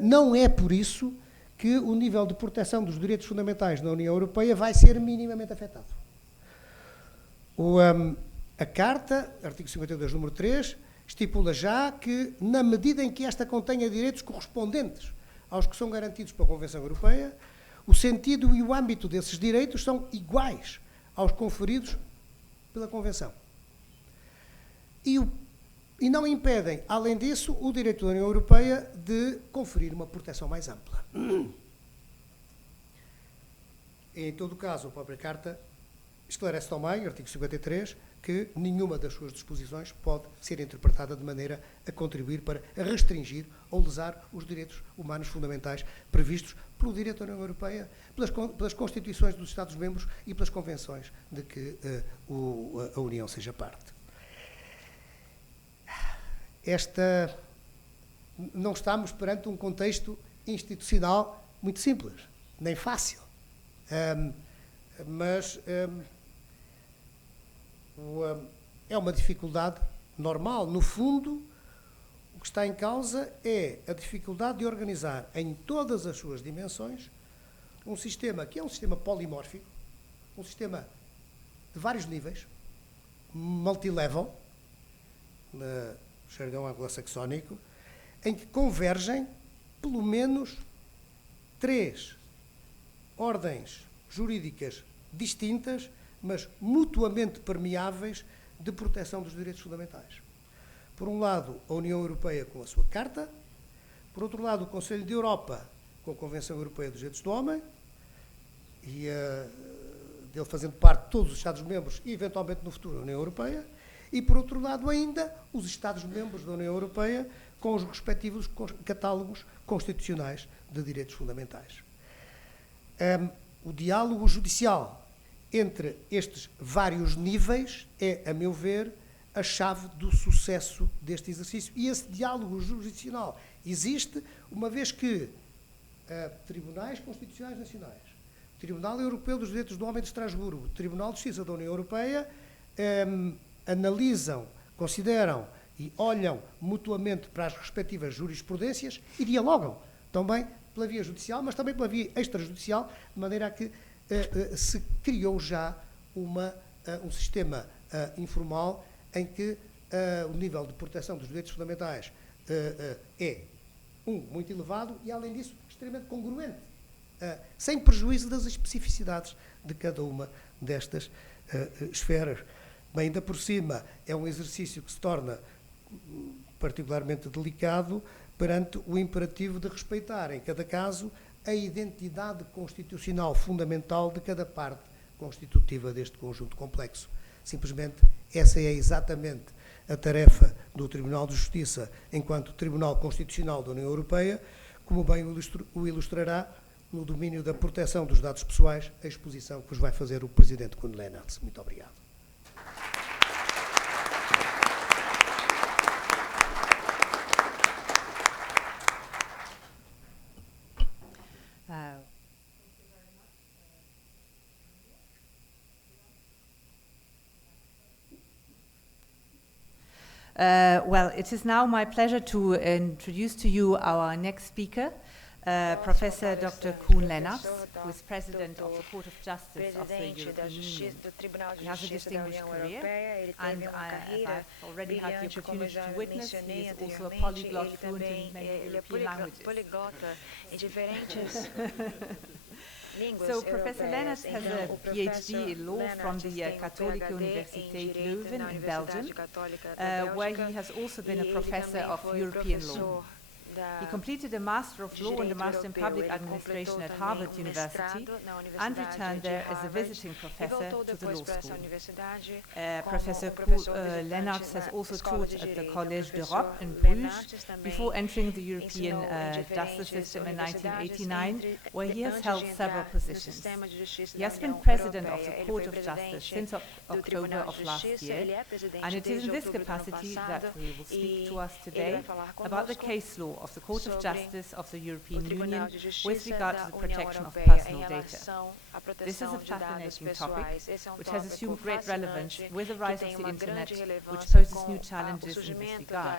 não é por isso que o nível de proteção dos direitos fundamentais na União Europeia vai ser minimamente afetado. A Carta, artigo 52, número 3, estipula já que, na medida em que esta contenha direitos correspondentes aos que são garantidos pela Convenção Europeia, o sentido e o âmbito desses direitos são iguais aos conferidos pela Convenção. E não impedem, além disso, o direito da União Europeia de conferir uma proteção mais ampla. Em todo o caso, a própria Carta esclarece também, artigo 53, que nenhuma das suas disposições pode ser interpretada de maneira a contribuir para restringir ou lesar os direitos humanos fundamentais previstos pelo direito da União Europeia, pelas constituições dos Estados-membros e pelas convenções de que a União seja parte. Não estamos perante um contexto institucional muito simples, nem fácil, mas é uma dificuldade normal. No fundo, o que está em causa é a dificuldade de organizar em todas as suas dimensões um sistema que é um sistema polimórfico, um sistema de vários níveis, multilevel, no jargão anglo-saxónico, em que convergem pelo menos 3 ordens jurídicas distintas, mas mutuamente permeáveis, de proteção dos direitos fundamentais. Por um lado, a União Europeia com a sua Carta, por outro lado, o Conselho de Europa com a Convenção Europeia dos Direitos do Homem, e dele fazendo parte de todos os Estados-membros e, eventualmente, no futuro, a União Europeia, e, por outro lado, ainda, os Estados-membros da União Europeia com os respectivos catálogos constitucionais de direitos fundamentais. O diálogo judicial entre estes vários níveis é, a meu ver, a chave do sucesso deste exercício. E esse diálogo jurisdicional existe uma vez que tribunais constitucionais nacionais, o Tribunal Europeu dos Direitos do Homem de Estrasburgo, o Tribunal de Justiça da União Europeia analisam, consideram e olham mutuamente para as respectivas jurisprudências e dialogam também pela via judicial, mas também pela via extrajudicial, de maneira a que se criou já um sistema informal em que o nível de proteção dos direitos fundamentais é muito elevado e, além disso, extremamente congruente, sem prejuízo das especificidades de cada uma destas esferas. Bem, ainda por cima, é um exercício que se torna particularmente delicado perante o imperativo de respeitar, em cada caso, a identidade constitucional fundamental de cada parte constitutiva deste conjunto complexo. Simplesmente, essa é exatamente a tarefa do Tribunal de Justiça enquanto Tribunal Constitucional da União Europeia, como bem o ilustrará no domínio da proteção dos dados pessoais, a exposição que vos vai fazer o Presidente Koen Lenaerts. Muito obrigado. Well, it is now my pleasure to introduce to you our next speaker, Professor Dr. Koen Lenaerts, who is President of the Court of Justice of the European Union. He has a distinguished career, and as I've already had the opportunity to witness, he is also a polyglot fluent in many European languages. So Professor Lenaerts has a PhD in law from the Katholieke Universiteit Leuven in Belgium, where he has also been a professor of European law. He completed a Master of Law and a Master in Public Administration at Harvard University and returned there as a visiting professor to the law school. Professor Lenaerts has also taught at the Collège d'Europe in Bruges before entering the European justice system in 1989, where he has held several positions. He has been president of the Court of Justice since October of last year, and it is in this capacity that he will speak to us today about the case law of the Court of Justice of the European Union with regard to the protection of personal data. This is a fascinating topic which has assumed great relevance with the rise of the Internet, which poses new challenges in this regard.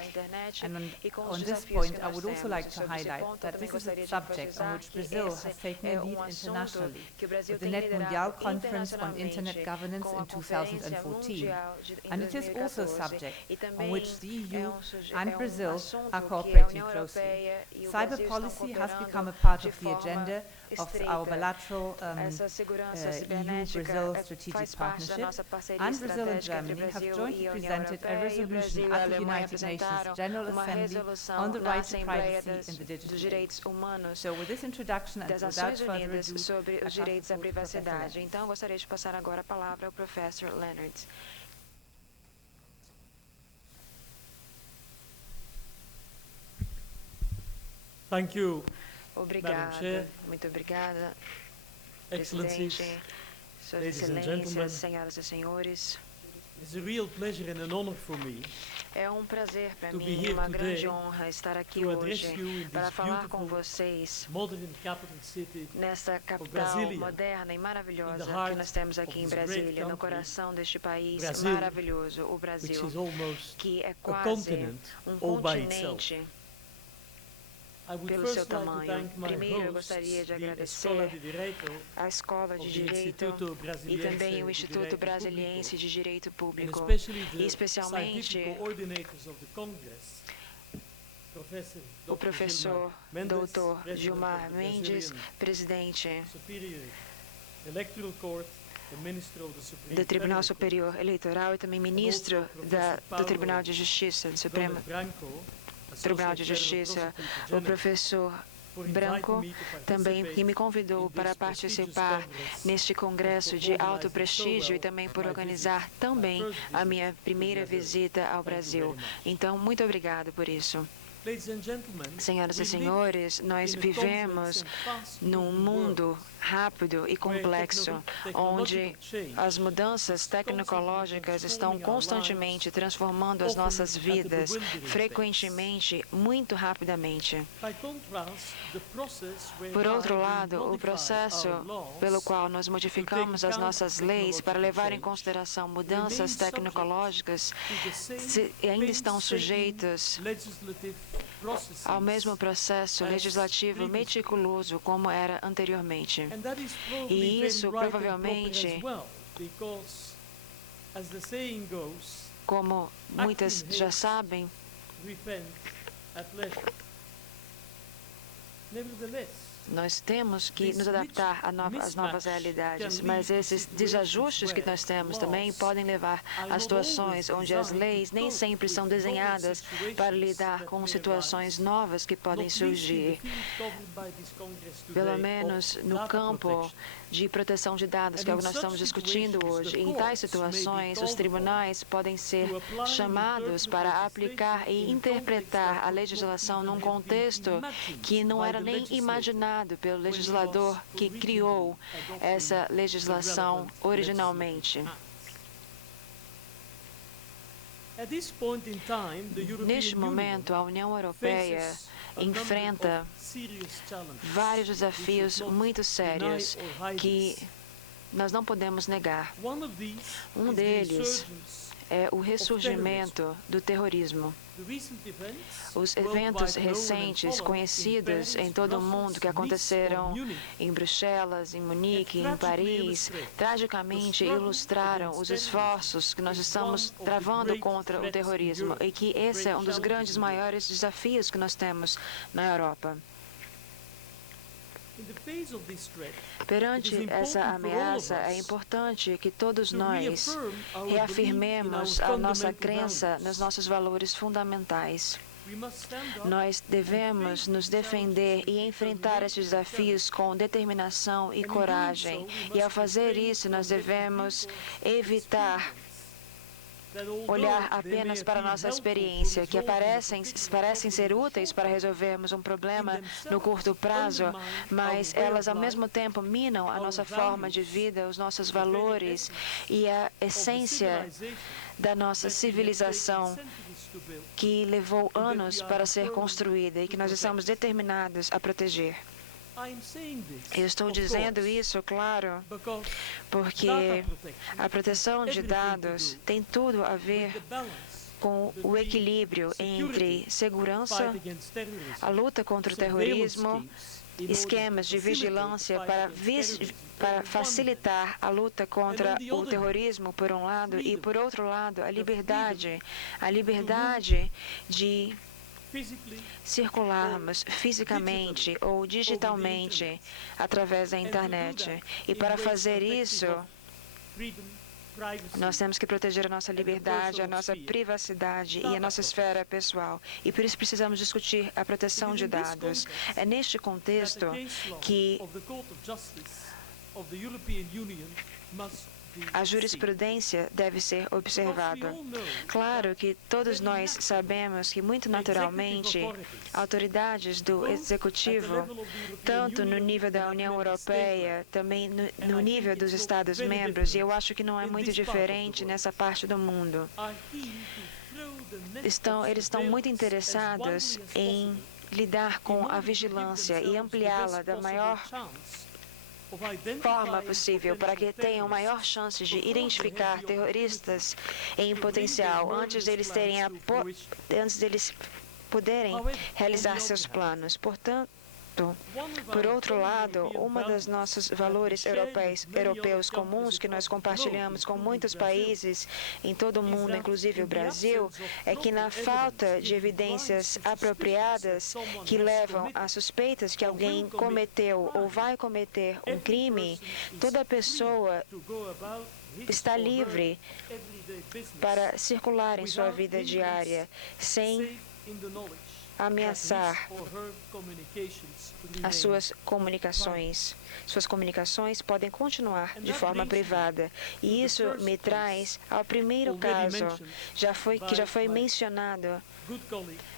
And on this point, I would also like to highlight that this is a subject on which Brazil has taken a lead internationally with the Net Mundial Conference on Internet Governance in 2014. And it is also a subject on which the EU and Brazil are cooperating closely. Cyber policy has become a part of the agenda of our bilateral EU-Brazil strategic partnership, and Brazil and Germany have jointly presented a resolution at the United Nations General Assembly on the right to privacy in the digital age. So with this introduction and without further ado, sobre os direitos à privacidade. Então, gostaria de passar agora a palavra ao Professor Lenaerts. Thank you, Obrigada, muito obrigada, Excellencies, Presidente, Suas ladies and gentlemen. Excelências, senhoras e senhores. It's a real pleasure and an honor for me É um prazer para to be mim, here uma today grande honra estar aqui to address hoje you in para this falar com beautiful vocês modern capital city nesta capital Brasília, moderna e in maravilhosa the que heart nós temos of aqui em this great Brasília, no country, coração deste país Brazil, maravilhoso, o which Brasil, is almost que é a quase continent um all by itself. continente I would pelo seu first like to tamanho. thank my Primeiro, eu hosts, gostaria de the Escola de agradecer Direito a Escola de of the Direito Instituto e Brasiliense também o de Instituto Direito Brasiliense Público, de Direito and Público, especially e the especialmente scientific coordinators of the Congress, o professor Dr. Gilmar Mendes, presidente Superior Electoral Court, the Minister of the Supreme do Tribunal Federal Superior Eleitoral e também ministro do Tribunal de Justiça, do Supremo Court, Branco, Tribunal de Associate Federal Justiça, Prosecutor o General, professor for inviting Branco, me to também que participate me convidou in para this participar prestigious congress neste congresso de for alto organizing prestígio so well e também por my organizar visit, também my first a visit minha to primeira Brazil. visita ao Thank you Brasil. very much. Então, muito obrigado por isso. Ladies and gentlemen, Senhoras e we live senhores, nós in a vivemos complex and fast-moving num mundo world rápido e complexo, onde as mudanças tecnológicas estão constantemente transformando as nossas vidas, frequentemente, muito rapidamente. By contrast, the process Por outro whereby we lado, o modify processo our laws pelo qual nós modificamos as nossas leis para levar em consideração mudanças tecnológicas ainda estão sujeitos legislative processes. ao mesmo processo legislativo meticuloso como era anteriormente. And that is probably E very isso right and proper provavelmente, as well, because, as the saying goes, como muitas já sabem, repent at leisure. Nevertheless, nós temos que nos adaptar às novas realidades, mas esses desajustes que nós temos também podem levar a situações onde as leis nem sempre são desenhadas para lidar com situações novas que podem surgir. Pelo menos no campo de proteção de dados, que é o que nós estamos discutindo hoje. Em tais situações, os tribunais podem ser chamados para aplicar e interpretar a legislação num contexto que não era nem imaginado pelo legislador que criou essa legislação originalmente. Neste momento, a União Europeia enfrenta vários desafios muito sérios que nós não podemos negar. Um deles é o ressurgimento do terrorismo. Os eventos recentes conhecidos em todo o mundo que aconteceram em Bruxelas, em Munique, em Paris, tragicamente ilustraram os esforços que nós estamos travando contra o terrorismo e que esse é um dos grandes maiores desafios que nós temos na Europa. Perante essa ameaça, é importante que todos nós reafirmemos a nossa crença nos nossos valores fundamentais. Nós devemos nos defender e enfrentar esses desafios com determinação e coragem. E ao fazer isso, nós devemos evitar olhar apenas para a nossa experiência, que parecem ser úteis para resolvermos um problema no curto prazo, mas elas ao mesmo tempo minam a nossa forma de vida, os nossos valores e a essência da nossa civilização que levou anos para ser construída e que nós estamos determinados a proteger. Eu estou dizendo isso, claro, porque a proteção de dados tem tudo a ver com o equilíbrio entre segurança, a luta contra o terrorismo, esquemas de vigilância para facilitar a luta contra o terrorismo, por um lado, e, por outro lado, a liberdade de circularmos fisicamente ou digitalmente através da internet. E para fazer isso, nós temos que proteger a nossa liberdade, a nossa privacidade e a nossa esfera pessoal. E por isso precisamos discutir a proteção de dados. É neste contexto que a jurisprudência deve ser observada. Claro que todos nós sabemos que, muito naturalmente, autoridades do Executivo, tanto no nível da União Europeia, também no nível dos Estados-membros, e eu acho que não é muito diferente nessa parte do mundo, eles estão muito interessados em lidar com a vigilância e ampliá-la da maior forma possível para que tenham maior chance de identificar terroristas em potencial antes deles poderem realizar seus planos. Portanto, por outro lado, um dos nossos valores europeus comuns que nós compartilhamos com muitos países em todo o mundo, inclusive o Brasil, é que na falta de evidências apropriadas que levam a suspeitas que alguém cometeu ou vai cometer um crime, toda pessoa está livre para circular em sua vida diária sem ameaçar as suas comunicações. Suas comunicações podem continuar de forma privada. E isso me traz ao primeiro caso, que já foi mencionado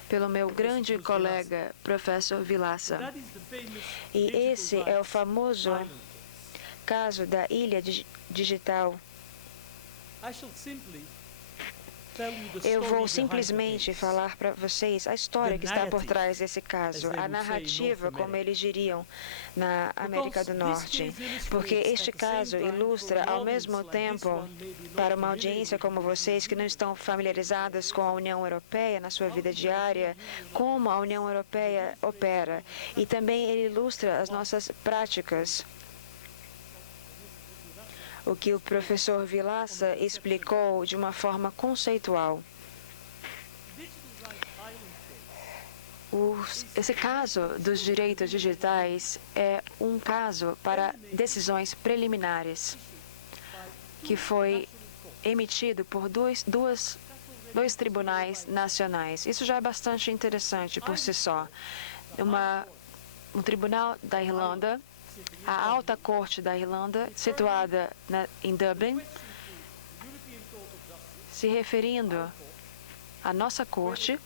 pelo meu grande colega, professor Vilaça. That is the famous E Digital esse é o Rights famoso Island case. caso da ilha digital. I shall simply tell you the Eu story vou behind the simplesmente case. falar para vocês a história que está por trás desse caso, as they a would say in narrativa, North como America. eles diriam na América do Because Norte. this case illustrates Porque este at the same caso time, ilustra, for an ao audience mesmo like this tempo, one, maybe not para uma familiar audiência with como the vocês que não estão familiarizados com a União Europeia na sua vida diária, como a União Europeia opera. E também ele ilustra as nossas práticas. O que o professor Vilaça explicou de uma forma conceitual. Esse caso dos direitos digitais é um caso para decisões preliminares que foi emitido por dois tribunais nacionais. Isso já é bastante interessante por si só. Um tribunal da Irlanda, a Alta Corte da Irlanda, situada em Dublin, se referindo à nossa Corte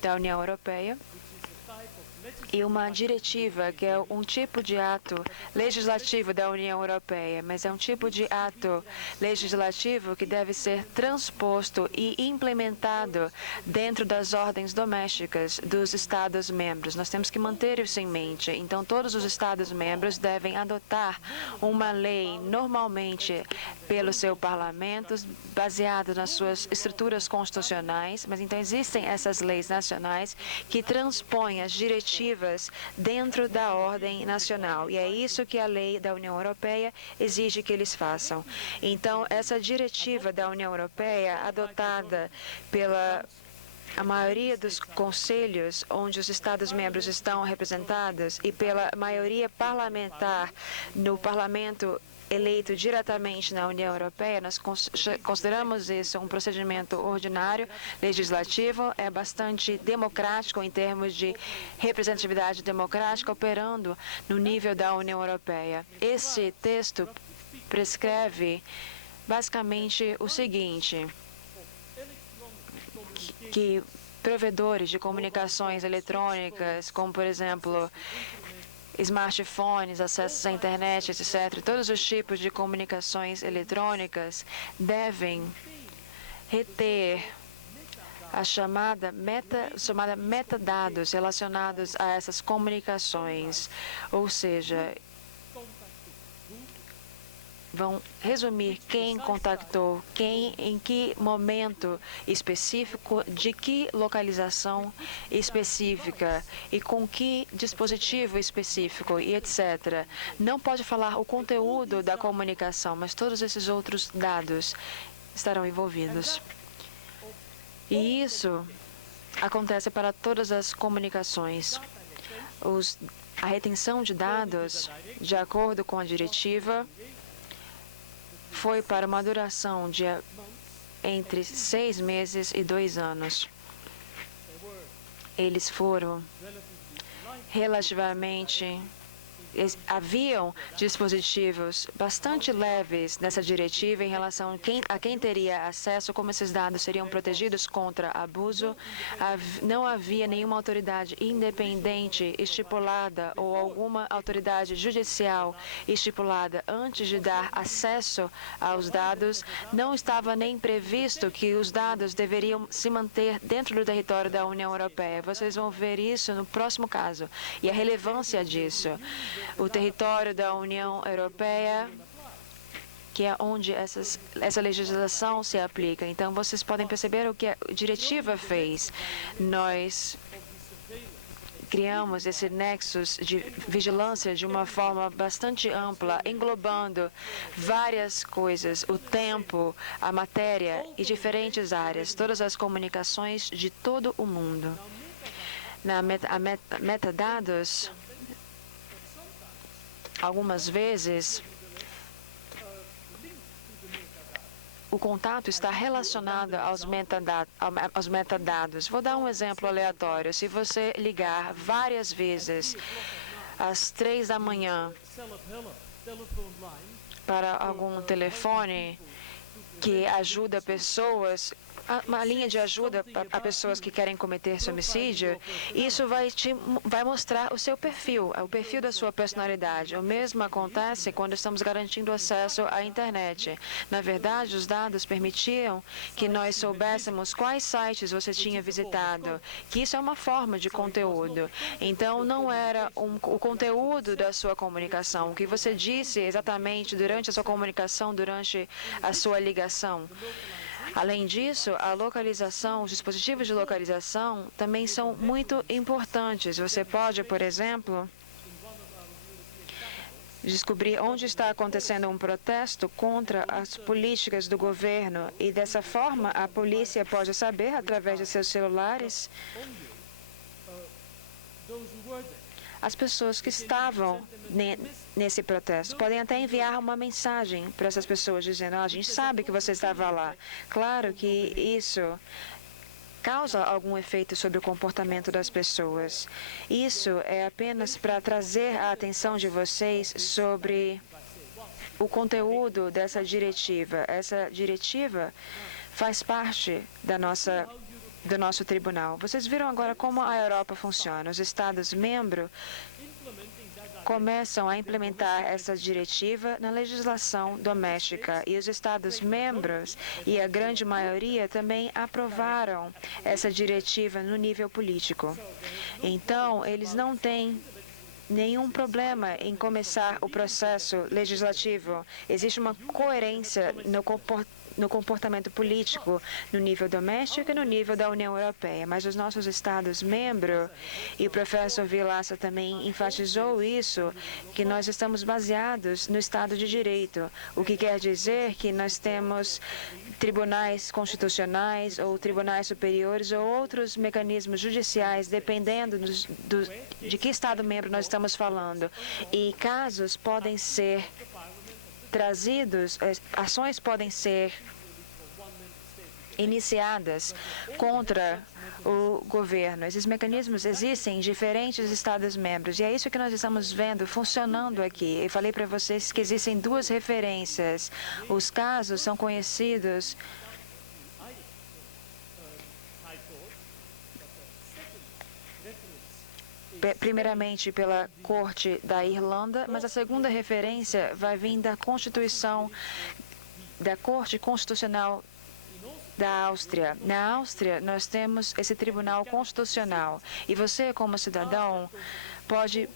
da União Europeia, e uma diretiva, que é um tipo de ato legislativo da União Europeia, mas é um tipo de ato legislativo que deve ser transposto e implementado dentro das ordens domésticas dos Estados-membros. Nós temos que manter isso em mente. Então, todos os Estados-membros devem adotar uma lei, normalmente pelo seu parlamento, baseada nas suas estruturas constitucionais, mas então existem essas leis nacionais que transpõem as diretivas dentro da ordem nacional. E é isso que a lei da União Europeia exige que eles façam. Então, essa diretiva da União Europeia, adotada pela a maioria dos conselhos onde os Estados-membros estão representados e pela maioria parlamentar no parlamento eleito diretamente na União Europeia, nós consideramos isso um procedimento ordinário, legislativo, é bastante democrático em termos de representatividade democrática, operando no nível da União Europeia. Esse texto prescreve basicamente o seguinte, que provedores de comunicações eletrônicas, como por exemplo smartphones, acessos à internet, etc., todos os tipos de comunicações eletrônicas devem reter a chamada metadados relacionados a essas comunicações, ou seja, vão resumir quem contactou, quem, em que momento específico, de que localização específica e com que dispositivo específico e etc. Não pode falar o conteúdo da comunicação, mas todos esses outros dados estarão envolvidos. E isso acontece para todas as comunicações. A retenção de dados, de acordo com a diretiva, foi para uma duração de entre 6 meses e 2 anos. Eles foram relativamente... Haviam dispositivos bastante leves nessa diretiva em relação a quem teria acesso, como esses dados seriam protegidos contra abuso. Não havia nenhuma autoridade independente estipulada ou alguma autoridade judicial estipulada antes de dar acesso aos dados. Não estava nem previsto que os dados deveriam se manter dentro do território da União Europeia. Vocês vão ver isso no próximo caso e a relevância disso. O território da União Europeia, que é onde essa legislação se aplica. Então, vocês podem perceber o que a diretiva fez. Nós criamos esse nexus de vigilância de uma forma bastante ampla, englobando várias coisas, o tempo, a matéria e diferentes áreas, todas as comunicações de todo o mundo. Na metadados, algumas vezes, o contato está relacionado aos metadados. Vou dar um exemplo aleatório. Se você ligar várias vezes às 3 da manhã para algum telefone que ajuda pessoas uma linha de ajuda a pessoas que querem cometer homicídio, isso vai mostrar o seu perfil, o perfil da sua personalidade. O mesmo acontece quando estamos garantindo acesso à internet. Na verdade, os dados permitiam que nós soubéssemos quais sites você tinha visitado, que isso é uma forma de conteúdo. Então, não era o conteúdo da sua comunicação, o que você disse exatamente durante a sua comunicação, durante a sua ligação. Além disso, a localização, os dispositivos de localização também são muito importantes. Você pode, por exemplo, descobrir onde está acontecendo um protesto contra as políticas do governo e, dessa forma, a polícia pode saber, através de seus celulares, as pessoas que estavam nesse protesto. Podem até enviar uma mensagem para essas pessoas dizendo: a gente sabe que você estava lá. Claro que isso causa algum efeito sobre o comportamento das pessoas. Isso é apenas para trazer a atenção de vocês sobre o conteúdo dessa diretiva. Essa diretiva faz parte do nosso tribunal. Vocês viram agora como a Europa funciona. Os Estados-membros começam a implementar essa diretiva na legislação doméstica e os Estados-membros, e a grande maioria, também aprovaram essa diretiva no nível político. Então, eles não têm nenhum problema em começar o processo legislativo. Existe uma coerência no comportamento político no nível doméstico e no nível da União Europeia. Mas os nossos Estados-membros, e o professor Vilaça também enfatizou isso, que nós estamos baseados no Estado de Direito, o que quer dizer que nós temos tribunais constitucionais ou tribunais superiores ou outros mecanismos judiciais, dependendo de que Estado-membro nós estamos falando. E casos podem ser trazidos, ações podem ser iniciadas contra o governo. Esses mecanismos existem em diferentes Estados-membros e é isso que nós estamos vendo funcionando aqui. Eu falei para vocês que existem duas referências. Os casos são conhecidos primeiramente pela Corte da Irlanda, mas a segunda referência vai vir da Constituição, da Corte Constitucional da Áustria. Na Áustria, nós temos esse Tribunal Constitucional e você, como cidadão, pode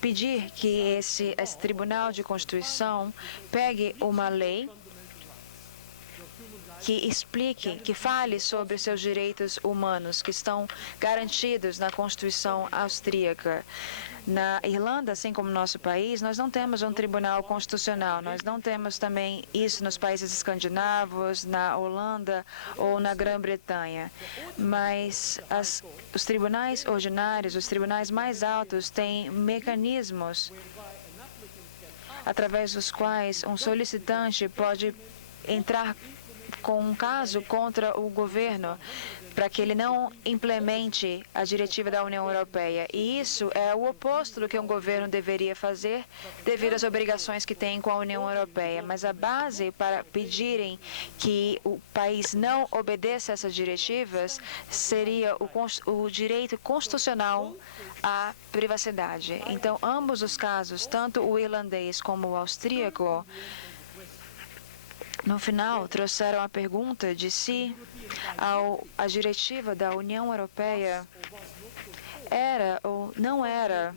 pedir que esse Tribunal de Constituição pegue uma lei que explique, que fale sobre os seus direitos humanos que estão garantidos na Constituição austríaca. Na Irlanda, assim como no nosso país, nós não temos um tribunal constitucional. Nós não temos também isso nos países escandinavos, na Holanda ou na Grã-Bretanha. Mas os tribunais ordinários, os tribunais mais altos, têm mecanismos através dos quais um solicitante pode entrar com um caso contra o governo para que ele não implemente a diretiva da União Europeia. E isso é o oposto do que um governo deveria fazer devido às obrigações que tem com a União Europeia. Mas a base para pedirem que o país não obedeça a essas diretivas seria o direito constitucional à privacidade. Então, ambos os casos, tanto o irlandês como o austríaco, no final, trouxeram a pergunta de se a diretiva da União Europeia era ou não era,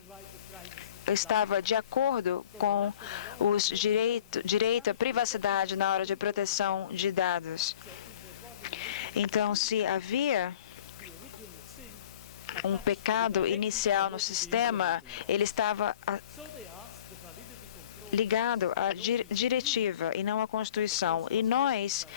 estava de acordo com os direito à privacidade na hora de proteção de dados. Então, se havia um pecado inicial no sistema, ele estava ligado à diretiva e não à Constituição. E nós,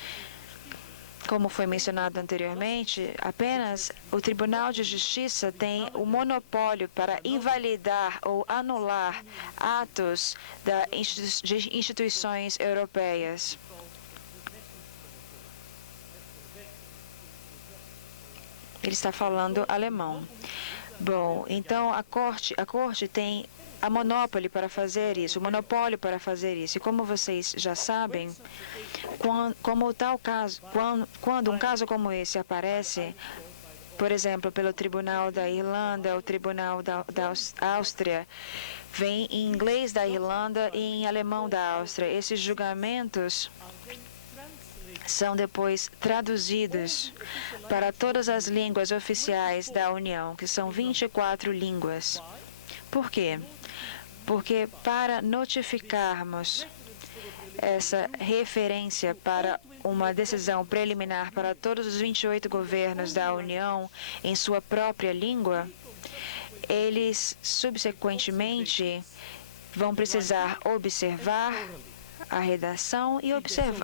como foi mencionado anteriormente, apenas o Tribunal de Justiça tem o monopólio para invalidar ou anular atos de instituições europeias. Ele está falando alemão. Bom, então a corte tem a monopólio para fazer isso. E como vocês já sabem, quando um caso como esse aparece, por exemplo, pelo Tribunal da Irlanda, o Tribunal da Áustria, vem em inglês da Irlanda e em alemão da Áustria. Esses julgamentos são depois traduzidos para todas as línguas oficiais da União, que são 24 línguas. Por quê? Porque para notificarmos essa referência para uma decisão preliminar para todos os 28 governos da União em sua própria língua, eles subsequentemente vão precisar observar a redação e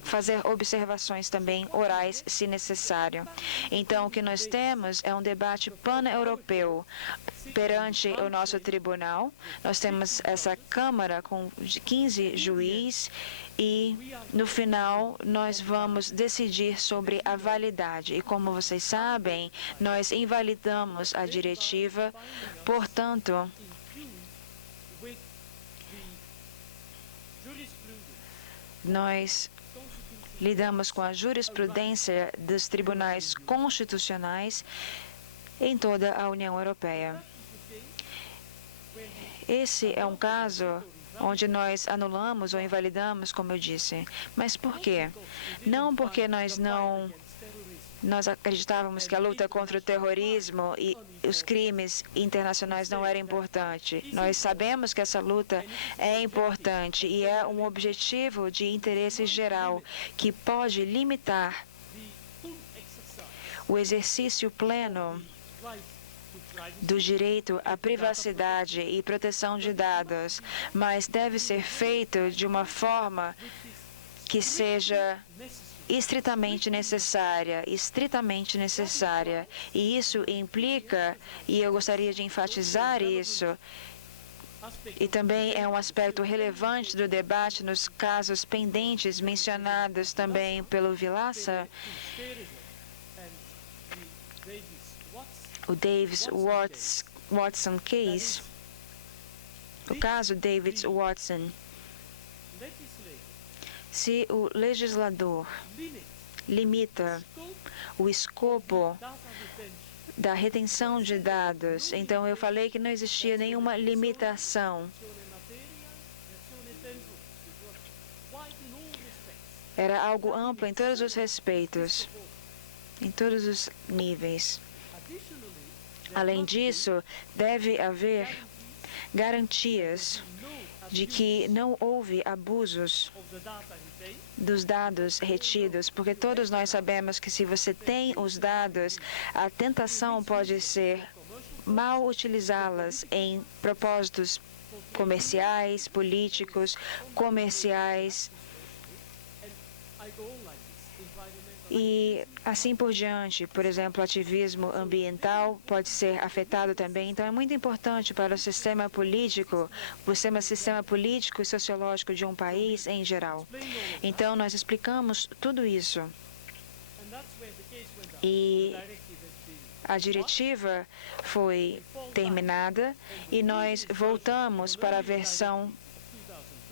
fazer observações também orais, se necessário. Então, o que nós temos é um debate pan-europeu perante o nosso tribunal. Nós temos essa Câmara com 15 juízes e, no final, nós vamos decidir sobre a validade. E, como vocês sabem, nós invalidamos a diretiva, portanto, nós lidamos com a jurisprudência dos tribunais constitucionais em toda a União Europeia. Esse é um caso onde nós anulamos ou invalidamos, como eu disse. Mas por quê? Não porque nós acreditávamos que a luta contra o terrorismo e os crimes internacionais não era importante. Nós sabemos que essa luta é importante e é um objetivo de interesse geral que pode limitar o exercício pleno do direito à privacidade e proteção de dados, mas deve ser feito de uma forma que seja estritamente necessária. E isso implica, e eu gostaria de enfatizar isso, e também é um aspecto relevante do debate nos casos pendentes mencionados também pelo Vilaça, o Davis-Watson case, o caso Davis-Watson. Se o legislador limita o escopo da retenção de dados, então eu falei que não existia nenhuma limitação. Era algo amplo em todos os respeitos, em todos os níveis. Além disso, deve haver garantias de que não houve abusos dos dados retidos, porque todos nós sabemos que se você tem os dados, a tentação pode ser mal utilizá-las em propósitos comerciais, políticos, comerciais e assim por diante. Por exemplo, ativismo ambiental pode ser afetado também. Então, é muito importante para o sistema político e sociológico de um país em geral. Então, nós explicamos tudo isso. E a diretiva foi terminada e nós voltamos para a versão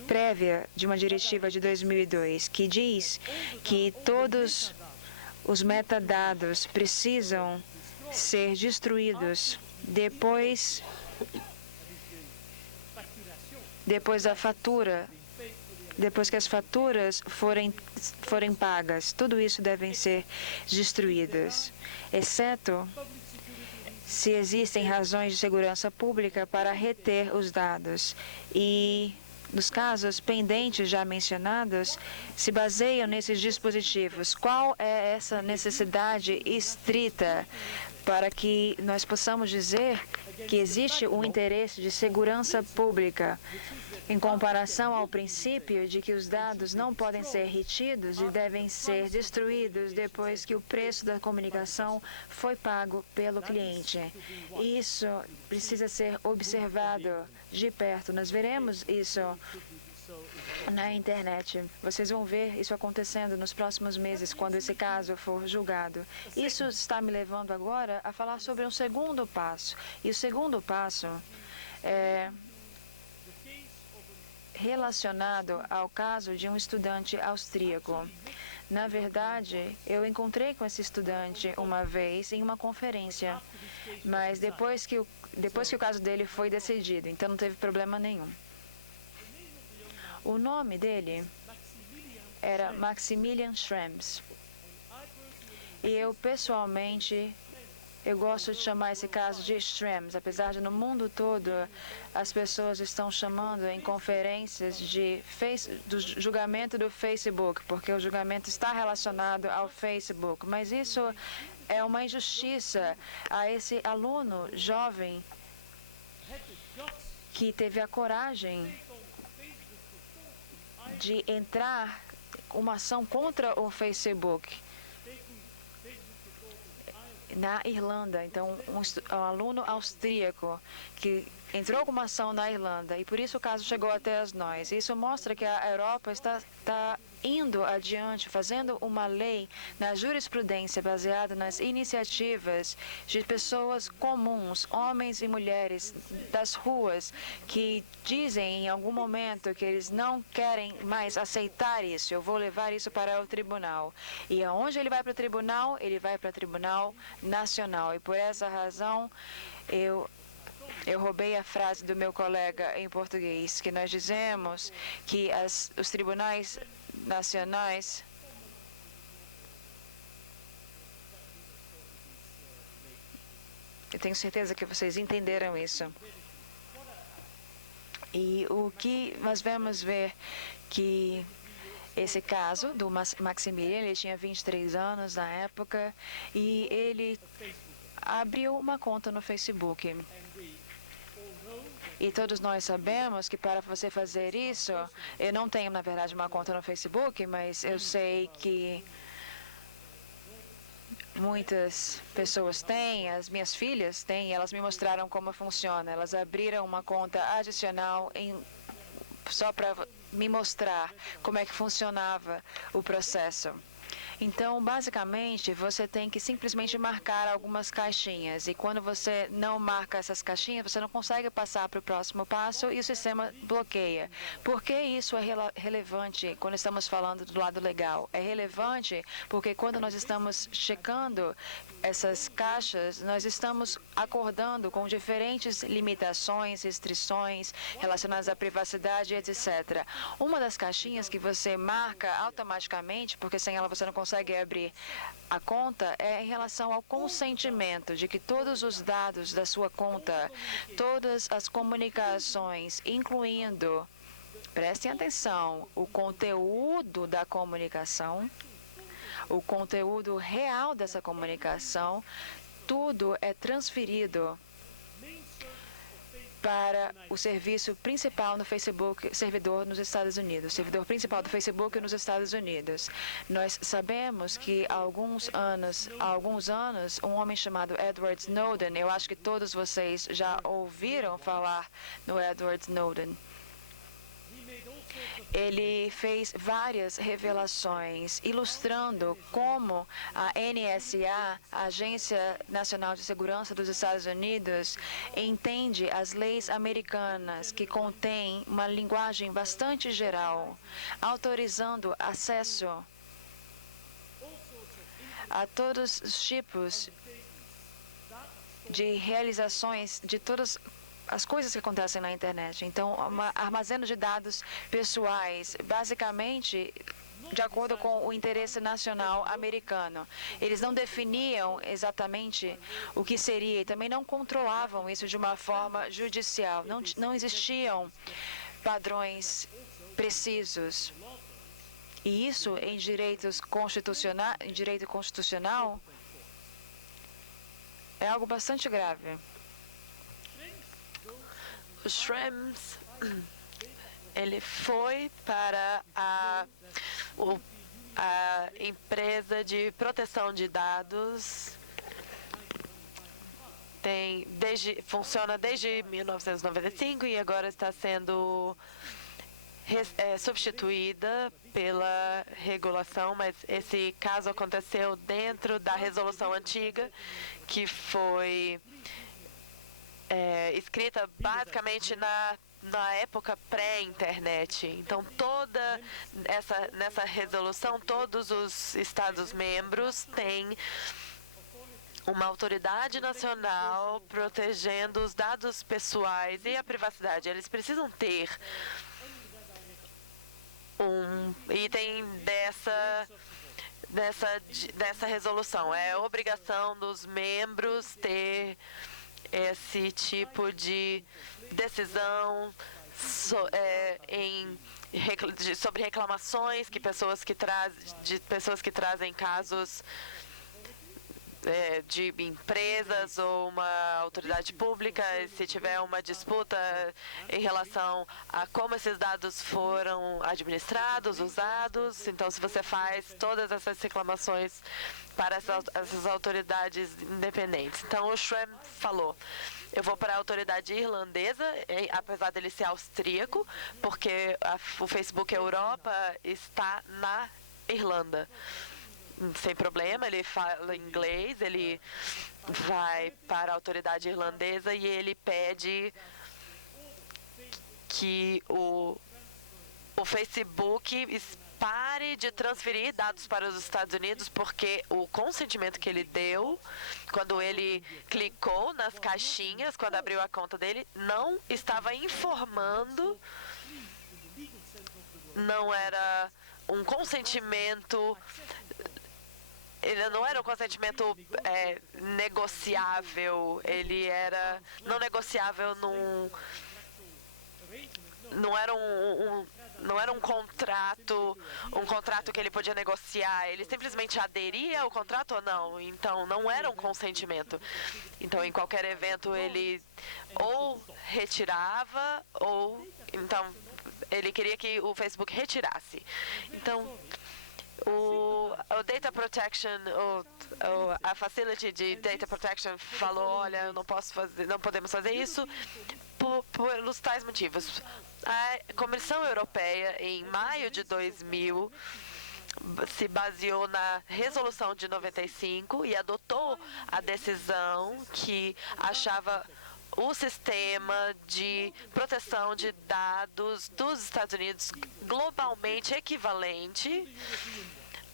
prévia de uma diretiva de 2002, que diz que todos os metadados precisam ser destruídos depois da fatura, depois que as faturas forem pagas. Tudo isso devem ser destruídos, exceto se existem razões de segurança pública para reter os dados. E nos casos pendentes já mencionados, se baseiam nesses dispositivos. Qual é essa necessidade estrita para que nós possamos dizer que existe um interesse de segurança pública em comparação ao princípio de que os dados não podem ser retidos e devem ser destruídos depois que o preço da comunicação foi pago pelo cliente? Isso precisa ser observado de perto. Nós veremos isso na internet. Vocês vão ver isso acontecendo nos próximos meses, quando esse caso for julgado. Isso está me levando agora a falar sobre um segundo passo. E o segundo passo é relacionado ao caso de um estudante austríaco. Na verdade, eu encontrei com esse estudante uma vez em uma conferência, mas depois que o caso dele foi decidido, então não teve problema nenhum. O nome dele era Maximilian Schrems. E eu, pessoalmente, eu gosto de chamar esse caso de Schrems, apesar de no mundo todo as pessoas estão chamando em conferências do julgamento do Facebook, porque o julgamento está relacionado ao Facebook. Mas isso é uma injustiça a esse aluno jovem que teve a coragem de entrar uma ação contra o Facebook na Irlanda. Então, um aluno austríaco que entrou com uma ação na Irlanda e por isso o caso chegou até nós. Isso mostra que a Europa está indo adiante, fazendo uma lei na jurisprudência baseada nas iniciativas de pessoas comuns, homens e mulheres das ruas, que dizem em algum momento que eles não querem mais aceitar isso. Eu vou levar isso para o tribunal. E aonde ele vai para o tribunal? Ele vai para o Tribunal Nacional. E por essa razão, eu roubei a frase do meu colega em português, que nós dizemos que os tribunais nacionais eu tenho certeza que vocês entenderam isso. E o que nós vamos ver que esse caso do Maximilian, ele tinha 23 anos na época e ele abriu uma conta no Facebook. E todos nós sabemos que para você fazer isso, eu não tenho, na verdade, uma conta no Facebook, mas eu sei que muitas pessoas têm, as minhas filhas têm, e elas me mostraram como funciona. Elas abriram uma conta adicional só para me mostrar como é que funcionava o processo. Então, basicamente, você tem que simplesmente marcar algumas caixinhas. E quando você não marca essas caixinhas, você não consegue passar para o próximo passo e o sistema bloqueia. Por que isso é relevante quando estamos falando do lado legal? É relevante porque quando nós estamos checando essas caixas, nós estamos acordando com diferentes limitações, restrições relacionadas à privacidade, etc. Uma das caixinhas que você marca automaticamente, porque sem ela você não consegue abrir a conta, é em relação ao consentimento de que todos os dados da sua conta, todas as comunicações, incluindo, prestem atenção, o conteúdo da comunicação, o conteúdo real dessa comunicação, tudo é transferido para o serviço principal no Facebook, servidor nos Estados Unidos, servidor principal do Facebook nos Estados Unidos. Nós sabemos que há alguns anos, um homem chamado Edward Snowden, eu acho que todos vocês já ouviram falar no Edward Snowden. Ele fez várias revelações ilustrando como a NSA, a Agência Nacional de Segurança dos Estados Unidos, entende as leis americanas que contêm uma linguagem bastante geral, autorizando acesso a todos os tipos de realizações de todas as coisas que acontecem na internet. Então, armazeno de dados pessoais, basicamente de acordo com o interesse nacional americano. Eles não definiam exatamente o que seria e também não controlavam isso de uma forma judicial. Não existiam padrões precisos. E isso em direito constitucional é algo bastante grave. O Schrems, ele foi para a empresa de proteção de dados, funciona desde 1995 e agora está sendo substituída pela regulação, mas esse caso aconteceu dentro da resolução antiga, que foi escrita basicamente na época pré-internet. Então, nessa resolução, todos os Estados-membros têm uma autoridade nacional protegendo os dados pessoais e a privacidade. Eles precisam ter um item dessa resolução. É obrigação dos membros ter esse tipo de decisão sobre reclamações de pessoas que trazem casos de empresas ou uma autoridade pública, se tiver uma disputa em relação a como esses dados foram administrados, usados. Então, se você faz todas essas reclamações para essas autoridades independentes. Então, o Schrems falou, eu vou para a autoridade irlandesa, apesar dele ser austríaco, porque o Facebook Europa está na Irlanda. Sem problema, ele fala inglês, ele vai para a autoridade irlandesa e ele pede que o Facebook pare de transferir dados para os Estados Unidos, porque o consentimento que ele deu, quando ele clicou nas caixinhas, quando abriu a conta dele, não estava informando, não era um consentimento. Ele não era um consentimento negociável, ele era não negociável não era um contrato que ele podia negociar, ele simplesmente aderia ao contrato ou não, então não era um consentimento. Então, em qualquer evento, ele ou retirava ou, então, ele queria que o Facebook retirasse. Então, o Data Protection, a Facility de Data Protection falou, olha, não podemos fazer isso pelos tais motivos. A Comissão Europeia, em maio de 2000, se baseou na resolução de 95 e adotou a decisão que achava o sistema de proteção de dados dos Estados Unidos globalmente equivalente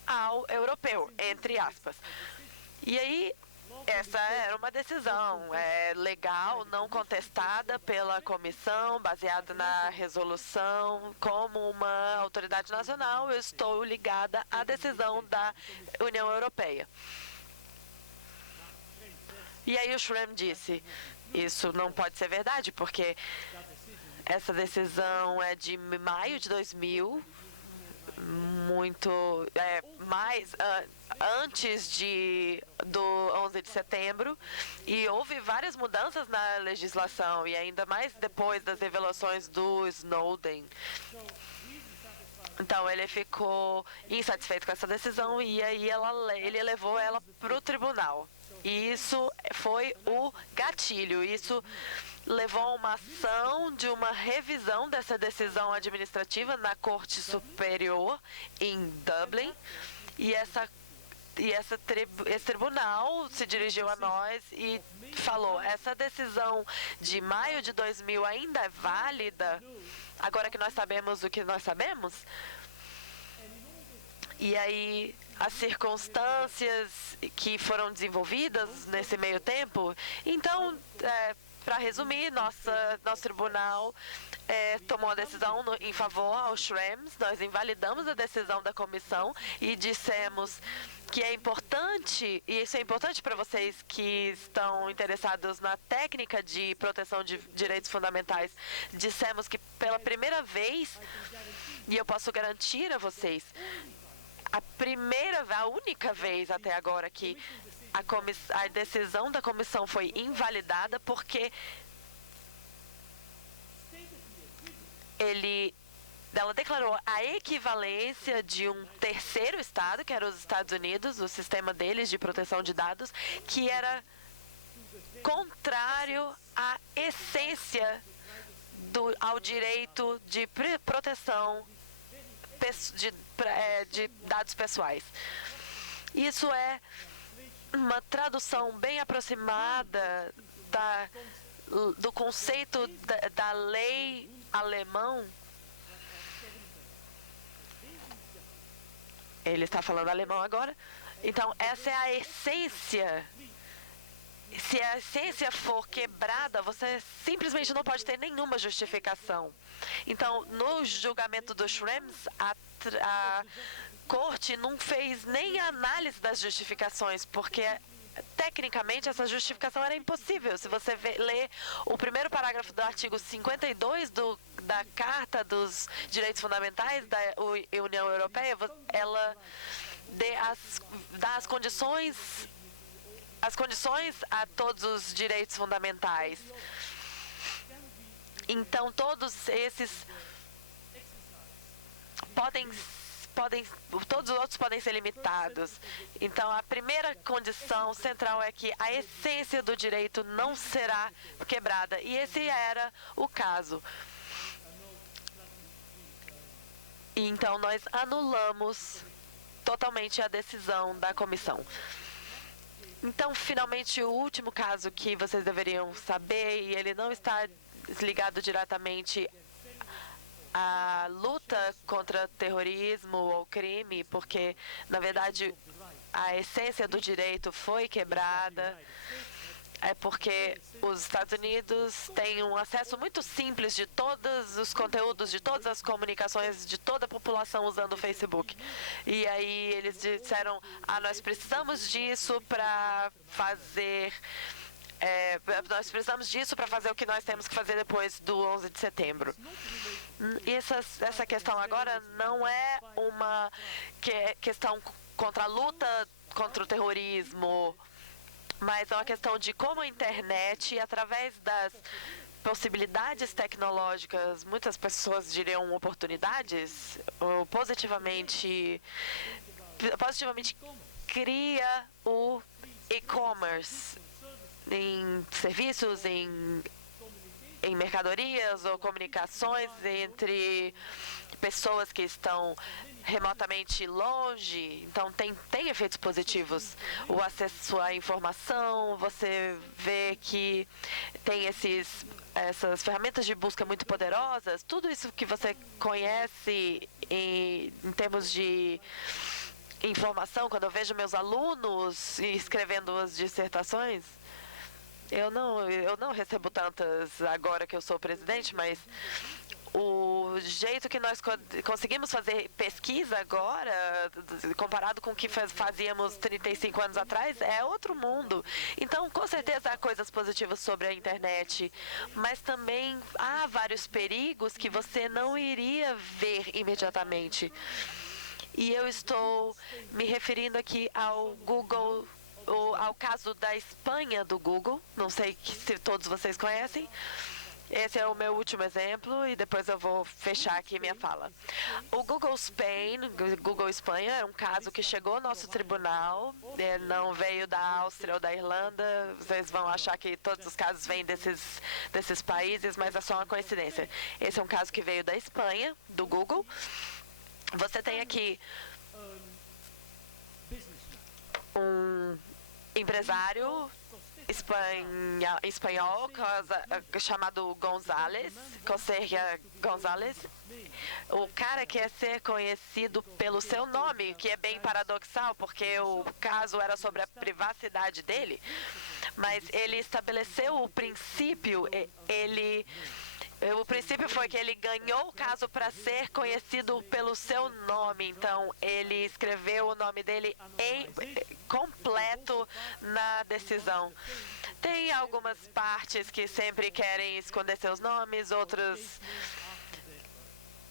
ao europeu, entre aspas. E aí, essa era uma decisão legal, não contestada pela comissão, baseada na resolução. Como uma autoridade nacional, eu estou ligada à decisão da União Europeia. E aí o Schrems disse, isso não pode ser verdade, porque essa decisão é de maio de 2000, mais antes do 11 de setembro, e houve várias mudanças na legislação, e ainda mais depois das revelações do Snowden. Então, ele ficou insatisfeito com essa decisão e aí ele levou ela para o tribunal. E isso foi o gatilho. Isso levou a uma ação de uma revisão dessa decisão administrativa na Corte Superior em Dublin. E esse tribunal se dirigiu a nós e falou, essa decisão de maio de 2000 ainda é válida, agora que nós sabemos o que nós sabemos? E aí, as circunstâncias que foram desenvolvidas nesse meio tempo. Então, para resumir, nosso tribunal tomou a decisão em favor ao Schrems. Nós invalidamos a decisão da comissão e dissemos que é importante, e isso é importante para vocês que estão interessados na técnica de proteção de direitos fundamentais, dissemos que pela primeira vez, e eu posso garantir a vocês, a única vez até agora que a decisão da comissão foi invalidada, porque ela declarou a equivalência de um terceiro estado, que era os Estados Unidos, o sistema deles de proteção de dados, que era contrário à essência ao direito de proteção de dados pessoais. Isso é uma tradução bem aproximada do conceito da lei alemão. Ele está falando alemão agora. Então, essa é a essência. Se a essência for quebrada, você simplesmente não pode ter nenhuma justificação. Então, no julgamento do Schrems, a corte não fez nem análise das justificações, porque tecnicamente essa justificação era impossível. Se você lê o primeiro parágrafo do artigo 52 da Carta dos Direitos Fundamentais da União Europeia, ela dá as condições a todos os direitos fundamentais. Então, todos esses todos os outros podem ser limitados. Então, a primeira condição central é que a essência do direito não será quebrada. E esse era o caso. E então, nós anulamos totalmente a decisão da comissão. Então, finalmente, o último caso que vocês deveriam saber, e ele não está ligado diretamente à luta contra terrorismo ou crime, porque, na verdade, a essência do direito foi quebrada, é porque os Estados Unidos têm um acesso muito simples de todos os conteúdos, de todas as comunicações, de toda a população usando o Facebook. E aí eles disseram, nós precisamos disso para fazer... nós precisamos disso para fazer o que nós temos que fazer depois do 11 de setembro. E essa questão agora não é uma questão contra a luta contra o terrorismo, mas é uma questão de como a internet, através das possibilidades tecnológicas, muitas pessoas diriam oportunidades, ou positivamente cria o e-commerce em serviços, em mercadorias ou comunicações entre pessoas que estão remotamente longe. Então, tem efeitos positivos. O acesso à informação, você vê que tem essas ferramentas de busca muito poderosas. Tudo isso que você conhece em termos de informação, quando eu vejo meus alunos escrevendo as dissertações, eu não recebo tantas agora que eu sou presidente, mas o jeito que nós conseguimos fazer pesquisa agora, comparado com o que fazíamos 35 anos atrás, é outro mundo. Então, com certeza há coisas positivas sobre a internet, mas também há vários perigos que você não iria ver imediatamente. E eu estou me referindo aqui ao Google, ao caso da Espanha do Google. Não sei se todos vocês conhecem. Esse é o meu último exemplo e depois eu vou fechar aqui minha fala. O Google Espanha, é um caso que chegou ao nosso tribunal, não veio da Áustria ou da Irlanda. Vocês vão achar que todos os casos vêm desses países, mas é só uma coincidência. Esse é um caso que veio da Espanha, do Google. Você tem aqui um empresário espanhol chamado González, Conserja González. O cara quer ser conhecido pelo seu nome, que é bem paradoxal, porque o caso era sobre a privacidade dele, mas ele estabeleceu o princípio, o princípio foi que ele ganhou o caso para ser conhecido pelo seu nome. Então, ele escreveu o nome dele completo na decisão. Tem algumas partes que sempre querem esconder seus nomes, outras...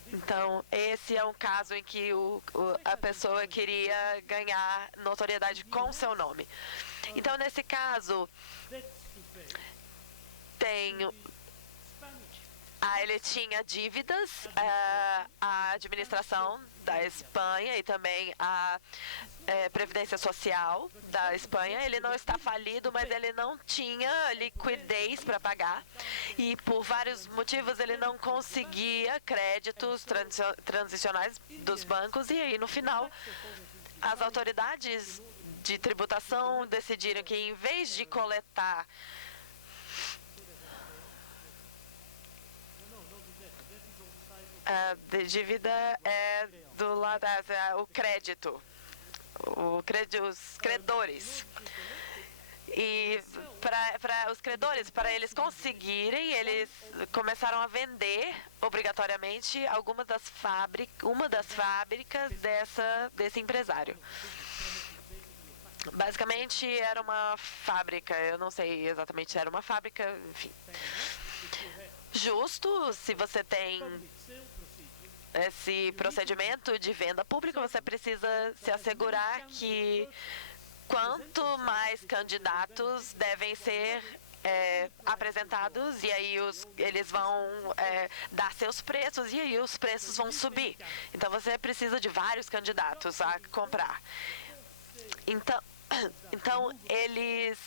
Então, esse é um caso em que a pessoa queria ganhar notoriedade com seu nome. Então, nesse caso, ele tinha dívidas, a administração da Espanha e também a Previdência Social da Espanha. Ele não está falido, mas ele não tinha liquidez para pagar. E por vários motivos ele não conseguia créditos transicionais dos bancos. E aí, no final, as autoridades de tributação decidiram que, em vez de coletar de dívida é do lado o crédito, os credores. E para os credores, para eles conseguirem, eles começaram a vender obrigatoriamente uma das fábricas desse empresário. Basicamente era uma fábrica, eu não sei exatamente se era uma fábrica, enfim. Justo, se você tem esse procedimento de venda pública, você precisa se assegurar que quanto mais candidatos devem ser apresentados, e aí eles vão dar seus preços, e aí os preços vão subir. Então você precisa de vários candidatos a comprar. Então eles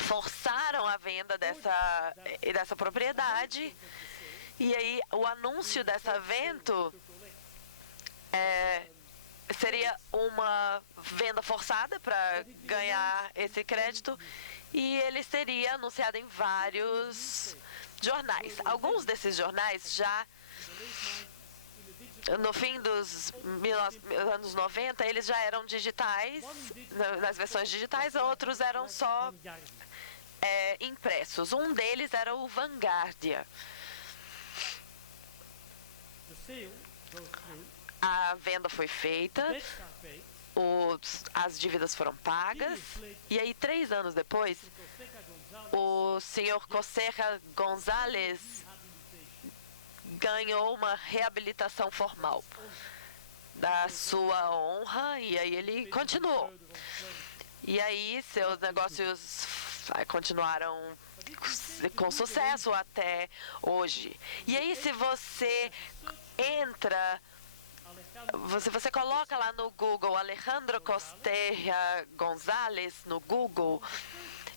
forçaram a venda dessa propriedade, e aí o anúncio desse evento seria uma venda forçada para ganhar esse crédito, e ele seria anunciado em vários jornais. Alguns desses jornais já no fim dos anos 90, eles já eram digitais, nas versões digitais, outros eram só impressos. Um deles era o Vanguardia. A venda foi feita, as dívidas foram pagas, e aí 3 anos depois, o senhor Coserra González ganhou uma reabilitação formal da sua honra, e aí ele continuou. E aí seus negócios continuaram com sucesso até hoje. E aí se você entra, você coloca lá no Google Alejandro Costerra González no Google,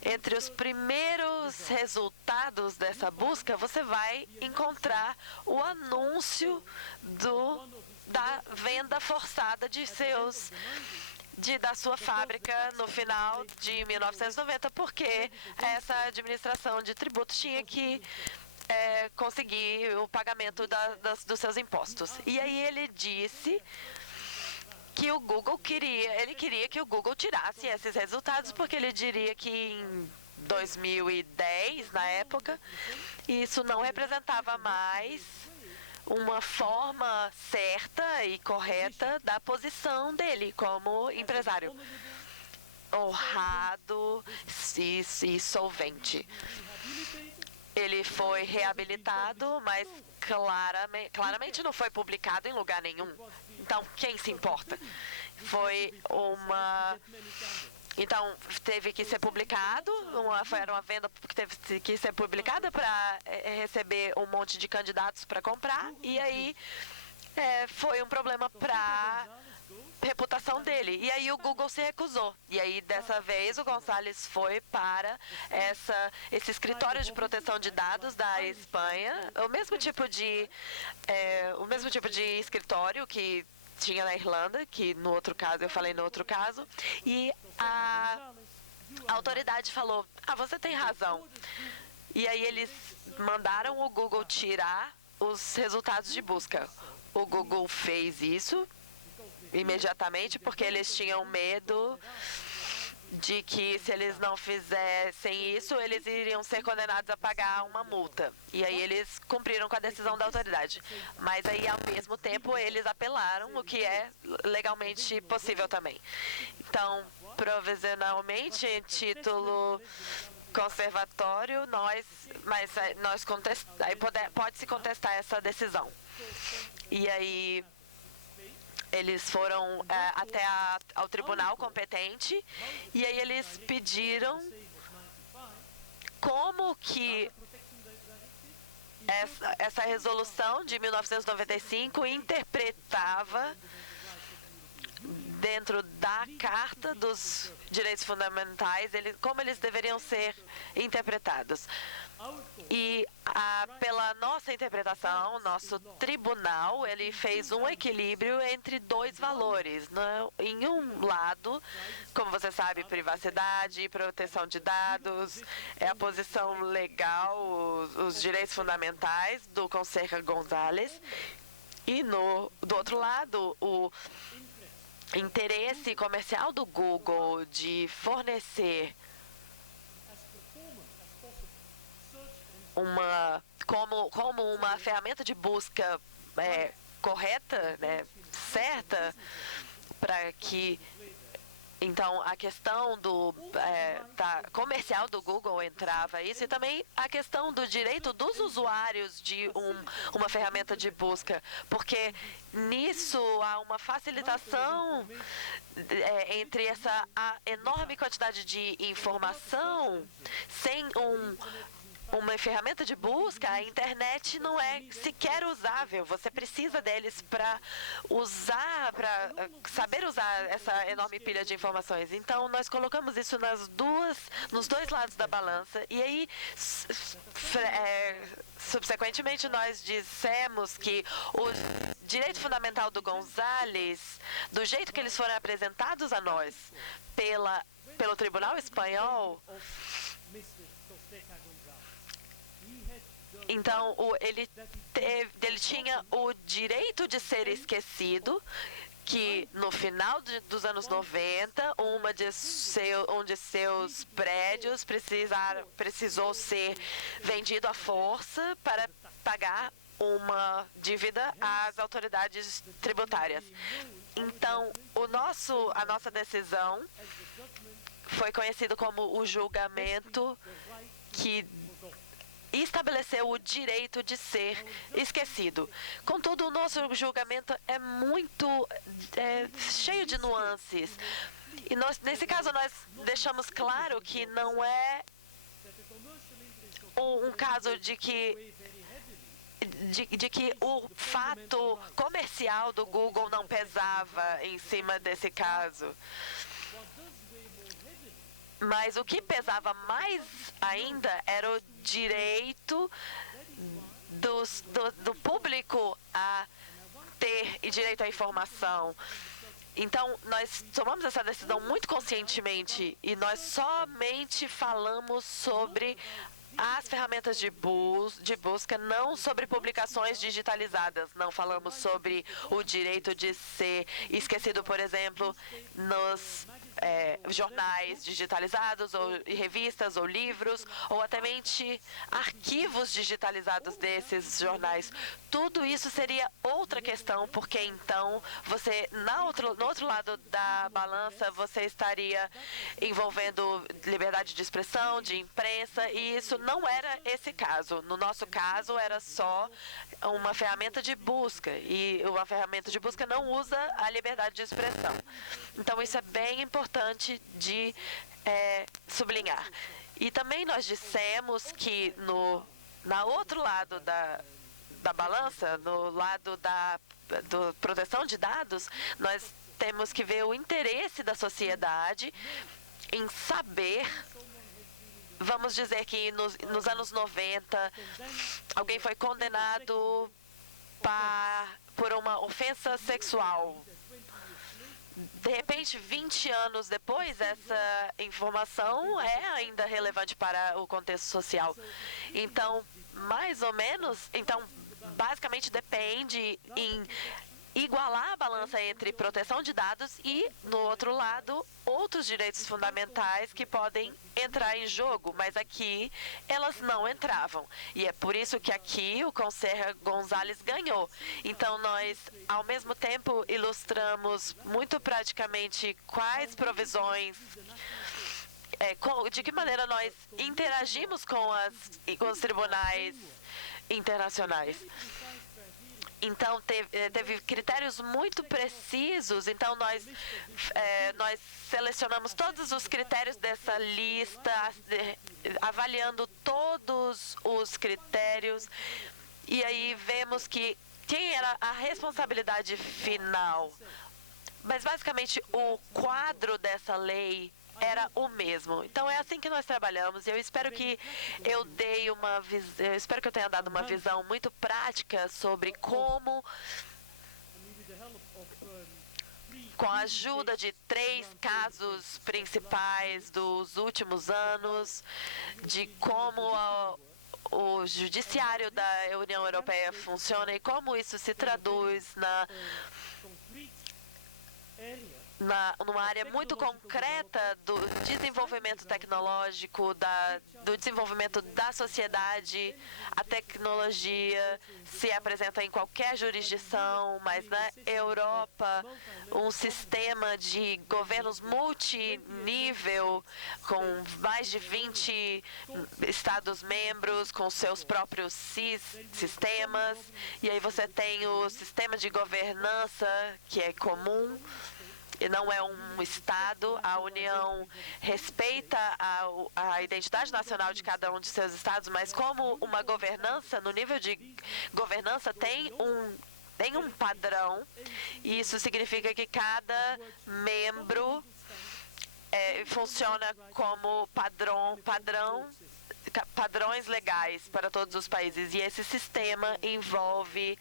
entre os primeiros resultados dessa busca, você vai encontrar o anúncio da venda forçada da sua fábrica no final de 1990, porque essa administração de tributos tinha que conseguir o pagamento dos seus impostos. E aí ele disse que o Google queria que o Google tirasse esses resultados, porque ele diria que em 2010, na época, isso não representava mais uma forma certa e correta da posição dele como empresário honrado e solvente. Ele foi reabilitado, mas claramente não foi publicado em lugar nenhum. Então, quem se importa? Então, teve que ser publicado, era uma venda que teve que ser publicada para receber um monte de candidatos para comprar, e aí foi um problema para a reputação dele. E aí o Google se recusou. E aí, dessa vez, o González foi para esse escritório de proteção de dados da Espanha, o mesmo tipo de escritório que tinha na Irlanda, que no outro caso, eu falei no outro caso, e a autoridade falou, você tem razão. E aí eles mandaram o Google tirar os resultados de busca. O Google fez isso imediatamente, porque eles tinham medo de que, se eles não fizessem isso, eles iriam ser condenados a pagar uma multa. E aí eles cumpriram com a decisão da autoridade. Mas aí, ao mesmo tempo, eles apelaram, o que é legalmente possível também. Então, provisionalmente, em título conservatório, pode-se contestar essa decisão. E aí eles foram até ao tribunal competente, e aí eles pediram como que essa resolução de 1995 interpretava, dentro da Carta dos Direitos Fundamentais, como eles deveriam ser interpretados. E pela nossa interpretação, nosso tribunal, ele fez um equilíbrio entre 2 valores. Em um lado, como você sabe, privacidade e proteção de dados, é a posição legal, os direitos fundamentais do Coserra González. E do outro lado, o interesse comercial do Google de fornecer como uma ferramenta de busca correta, né, certa, para que então a questão da comercial do Google entrava isso, e também a questão do direito dos usuários de uma ferramenta de busca, porque nisso há uma facilitação entre essa enorme quantidade de informação. Sem uma ferramenta de busca, a internet não é sequer usável. Você precisa deles para saber usar essa enorme pilha de informações. Então, nós colocamos isso nos dois lados da balança. E aí, subsequentemente, nós dissemos que o direito fundamental do González, do jeito que eles foram apresentados a nós pelo Tribunal Espanhol, então, ele tinha o direito de ser esquecido, que no final dos anos 90, um de seus prédios precisou ser vendido à força para pagar uma dívida às autoridades tributárias. Então, a nossa decisão foi conhecido como o julgamento que estabeleceu o direito de ser esquecido. Contudo, o nosso julgamento é muito cheio de nuances. E nesse caso, nós deixamos claro que não é um caso de que o fato comercial do Google não pesava em cima desse caso. Mas o que pesava mais ainda era o direito do público a ter direito à informação. Então, nós tomamos essa decisão muito conscientemente e nós somente falamos sobre as ferramentas de busca, não sobre publicações digitalizadas. Não falamos sobre o direito de ser esquecido, por exemplo, nos jornais digitalizados, ou revistas, ou livros, ou até mesmo arquivos digitalizados desses jornais. Tudo isso seria outra questão, porque então no outro lado da balança, você estaria envolvendo liberdade de expressão, de imprensa, e isso não era esse caso. No nosso caso, era só uma ferramenta de busca, e uma ferramenta de busca não usa a liberdade de expressão. Então, isso é bem importante de sublinhar. E também nós dissemos que na outro lado da balança, no lado da proteção de dados, nós temos que ver o interesse da sociedade em saber. Vamos dizer que nos anos 90, alguém foi condenado por uma ofensa sexual. De repente, 20 anos depois, essa informação é ainda relevante para o contexto social. Então, mais ou menos, basicamente depende em igualar a balança entre proteção de dados e, no outro lado, outros direitos fundamentais que podem entrar em jogo, mas aqui elas não entravam. E é por isso que aqui o Conserra González ganhou. Então, nós, ao mesmo tempo, ilustramos muito praticamente quais provisões, de que maneira nós interagimos com os tribunais internacionais. Então, teve critérios muito precisos. Então, nós selecionamos todos os critérios dessa lista, avaliando todos os critérios. E aí vemos quem era a responsabilidade final. Mas, basicamente, o quadro dessa lei era o mesmo. Então, é assim que nós trabalhamos. Eu espero que eu tenha dado uma visão muito prática sobre como, com a ajuda de 3 casos principais dos últimos anos, de como o judiciário da União Europeia funciona e como isso se traduz numa área muito concreta do desenvolvimento tecnológico, do desenvolvimento da sociedade. A tecnologia se apresenta em qualquer jurisdição, mas na Europa, um sistema de governos multinível, com mais de 20 Estados-membros, com seus próprios sistemas, e aí você tem o sistema de governança, que é comum, e não é um Estado. A União respeita a identidade nacional de cada um de seus Estados, mas como uma governança, no nível de governança, tem um padrão, e isso significa que cada membro funciona como padrões legais para todos os países. E esse sistema envolve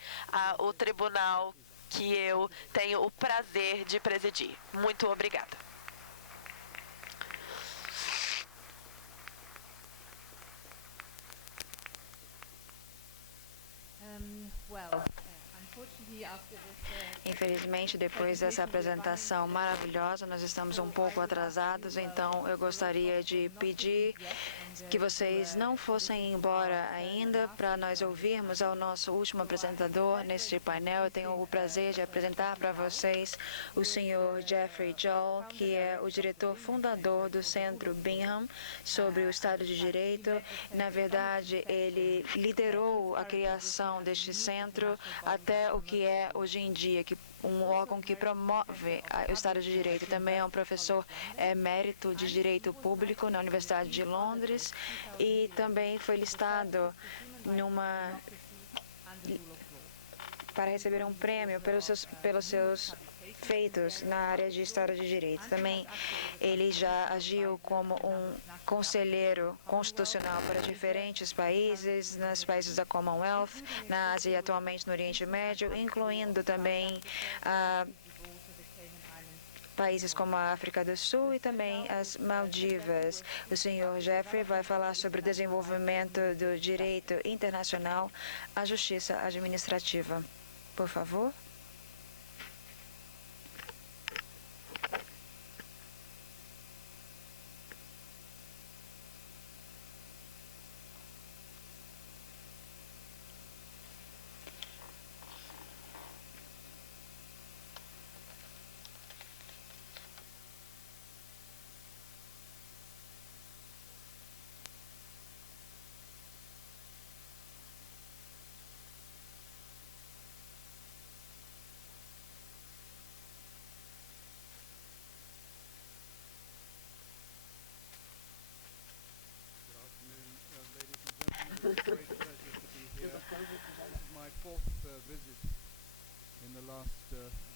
o tribunal que eu tenho o prazer de presidir. Muito obrigada. Infelizmente, depois dessa apresentação maravilhosa, nós estamos um pouco atrasados, então eu gostaria de pedir que vocês não fossem embora ainda para nós ouvirmos ao nosso último apresentador neste painel. Eu tenho o prazer de apresentar para vocês o senhor Jeffrey Joel, que é o diretor fundador do Centro Bingham sobre o Estado de Direito. Na verdade, ele liderou a criação deste centro até o que é hoje em dia, um órgão que promove o Estado de Direito. Também é um professor emérito de Direito Público na Universidade de Londres e também foi listado para receber um prêmio pelos seus feitos na área de Estado de Direito. Também ele já agiu como um conselheiro constitucional para diferentes países, nos países da Commonwealth, na Ásia e atualmente no Oriente Médio, incluindo também países como a África do Sul e também as Maldivas. O senhor Jeffrey vai falar sobre o desenvolvimento do direito internacional à justiça administrativa. Por favor.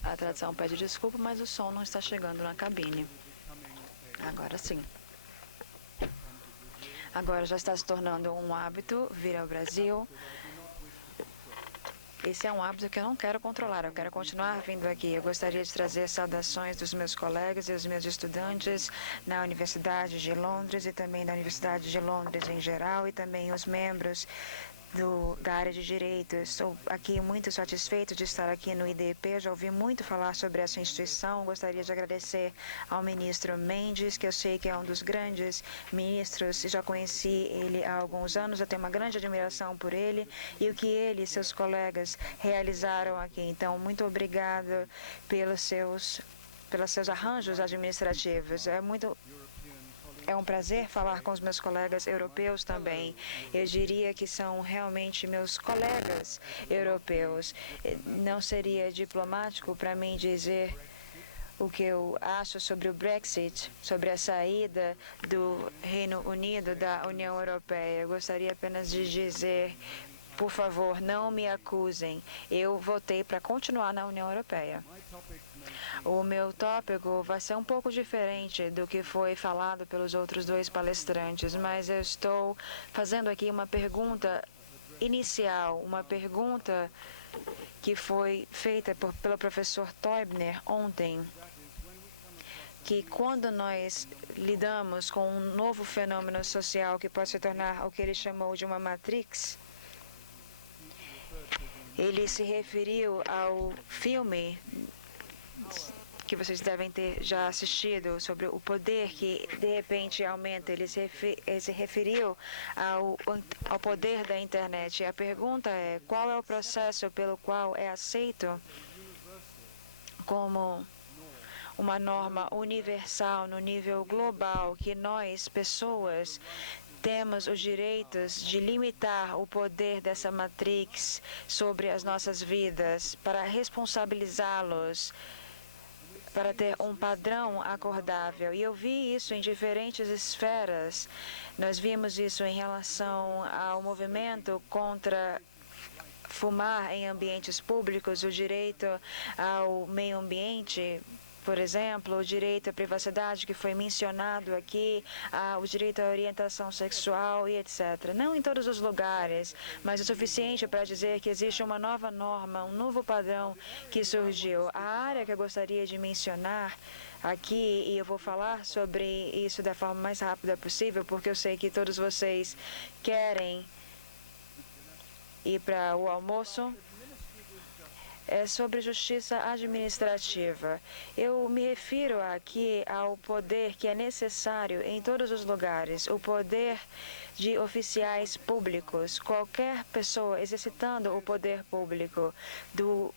A tradução pede desculpa, mas o som não está chegando na cabine. Agora sim. Agora já está se tornando um hábito vir ao Brasil. Esse é um hábito que eu não quero controlar, eu quero continuar vindo aqui. Eu gostaria de trazer saudações dos meus colegas e dos meus estudantes na Universidade de Londres e também da Universidade de Londres em geral e também os membros da área de direito. Estou aqui muito satisfeito de estar aqui no IDP. Já ouvi muito falar sobre essa instituição. Gostaria de agradecer ao ministro Mendes, que eu sei que é um dos grandes ministros. Já conheci ele há alguns anos. Eu tenho uma grande admiração por ele e o que ele e seus colegas realizaram aqui. Então, muito obrigada pelos seus arranjos administrativos. É um prazer falar com os meus colegas europeus também. Eu diria que são realmente meus colegas europeus. Não seria diplomático para mim dizer o que eu acho sobre o Brexit, sobre a saída do Reino Unido da União Europeia. Eu gostaria apenas de dizer, por favor, não me acusem. Eu votei para continuar na União Europeia. O meu tópico vai ser um pouco diferente do que foi falado pelos outros dois palestrantes, mas eu estou fazendo aqui uma pergunta inicial, uma pergunta que foi feita pelo professor Teubner ontem. que quando nós lidamos com um novo fenômeno social que pode se tornar o que ele chamou de uma matrix, ele se referiu ao filme que vocês devem ter já assistido sobre o poder que de repente aumenta. Ele se referiu ao poder da internet. E a pergunta é: qual é o processo pelo qual é aceito como uma norma universal no nível global que nós, pessoas, temos os direitos de limitar o poder dessa matrix sobre as nossas vidas, para responsabilizá-los, para ter um padrão acordável. E eu vi isso em diferentes esferas. Nós vimos isso em relação ao movimento contra fumar em ambientes públicos, o direito ao meio ambiente, por exemplo, o direito à privacidade que foi mencionado aqui, o direito à orientação sexual e etc. Não em todos os lugares, mas o suficiente para dizer que existe uma nova norma, um novo padrão que surgiu. A área que eu gostaria de mencionar aqui, e eu vou falar sobre isso da forma mais rápida possível, porque eu sei que todos vocês querem ir para o almoço, é sobre justiça administrativa. Eu me refiro aqui ao poder que é necessário em todos os lugares, o poder de oficiais públicos. Qualquer pessoa exercitando o poder público, do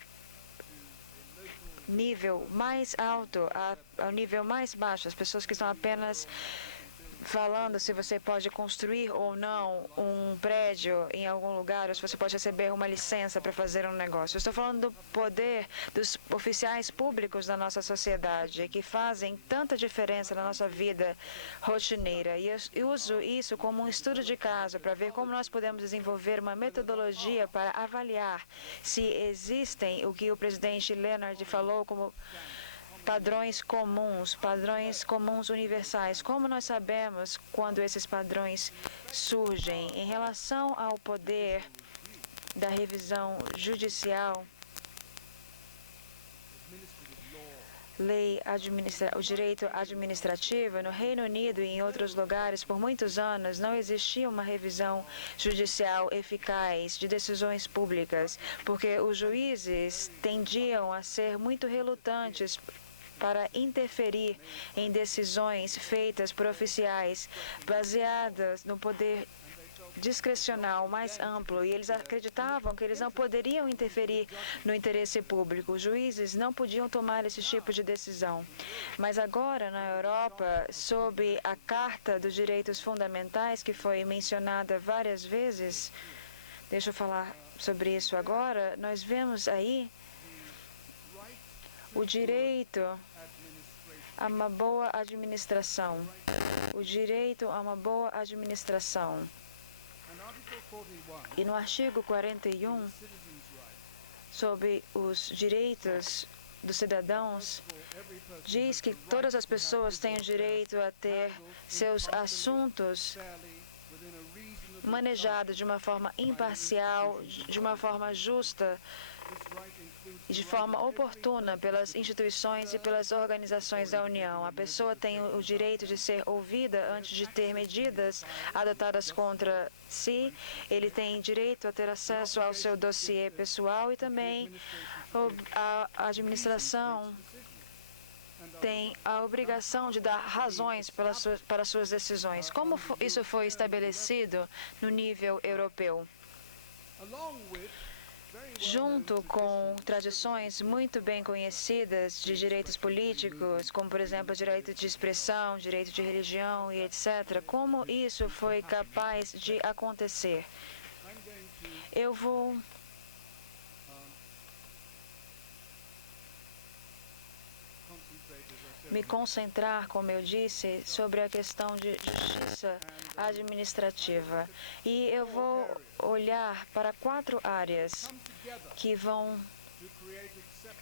nível mais alto ao nível mais baixo, as pessoas que estão apenas falando se você pode construir ou não um prédio em algum lugar, ou se você pode receber uma licença para fazer um negócio. Eu estou falando do poder dos oficiais públicos da nossa sociedade, que fazem tanta diferença na nossa vida rotineira. E eu uso isso como um estudo de caso para ver como nós podemos desenvolver uma metodologia para avaliar se existem o que o presidente Leonard falou como padrões comuns universais. Como nós sabemos quando esses padrões surgem? Em relação ao poder da revisão judicial, o direito administrativo, no Reino Unido e em outros lugares, por muitos anos, não existia uma revisão judicial eficaz de decisões públicas, porque os juízes tendiam a ser muito relutantes para interferir em decisões feitas por oficiais baseadas no poder discricional mais amplo, e eles acreditavam que eles não poderiam interferir no interesse público. Os juízes não podiam tomar esse tipo de decisão. Mas agora, na Europa, sob a Carta dos Direitos Fundamentais, que foi mencionada várias vezes, deixa eu falar sobre isso agora, nós vemos aí o direito a uma boa administração. O direito a uma boa administração. E no artigo 41, sobre os direitos dos cidadãos, diz que todas as pessoas têm o direito a ter seus assuntos manejados de uma forma imparcial, de uma forma justa e de forma oportuna pelas instituições e pelas organizações da União. A pessoa tem o direito de ser ouvida antes de ter medidas adotadas contra si. Ele tem direito a ter acesso ao seu dossiê pessoal e também a administração tem a obrigação de dar razões para suas decisões. Como isso foi estabelecido no nível europeu? Junto com tradições muito bem conhecidas de direitos políticos, como, por exemplo, direito de expressão, direito de religião e etc., como isso foi capaz de acontecer? Eu vou me concentrar, como eu disse, sobre a questão de justiça administrativa. E eu vou olhar para 4 áreas que vão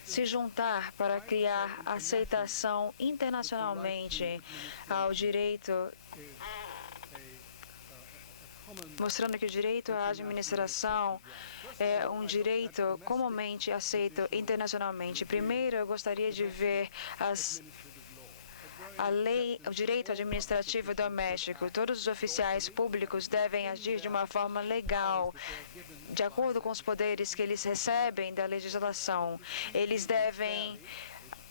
se juntar para criar aceitação internacionalmente ao direito, mostrando que o direito à administração é um direito comumente aceito internacionalmente. Primeiro, eu gostaria de ver a lei, o direito administrativo doméstico. Todos os oficiais públicos devem agir de uma forma legal, de acordo com os poderes que eles recebem da legislação. Eles devem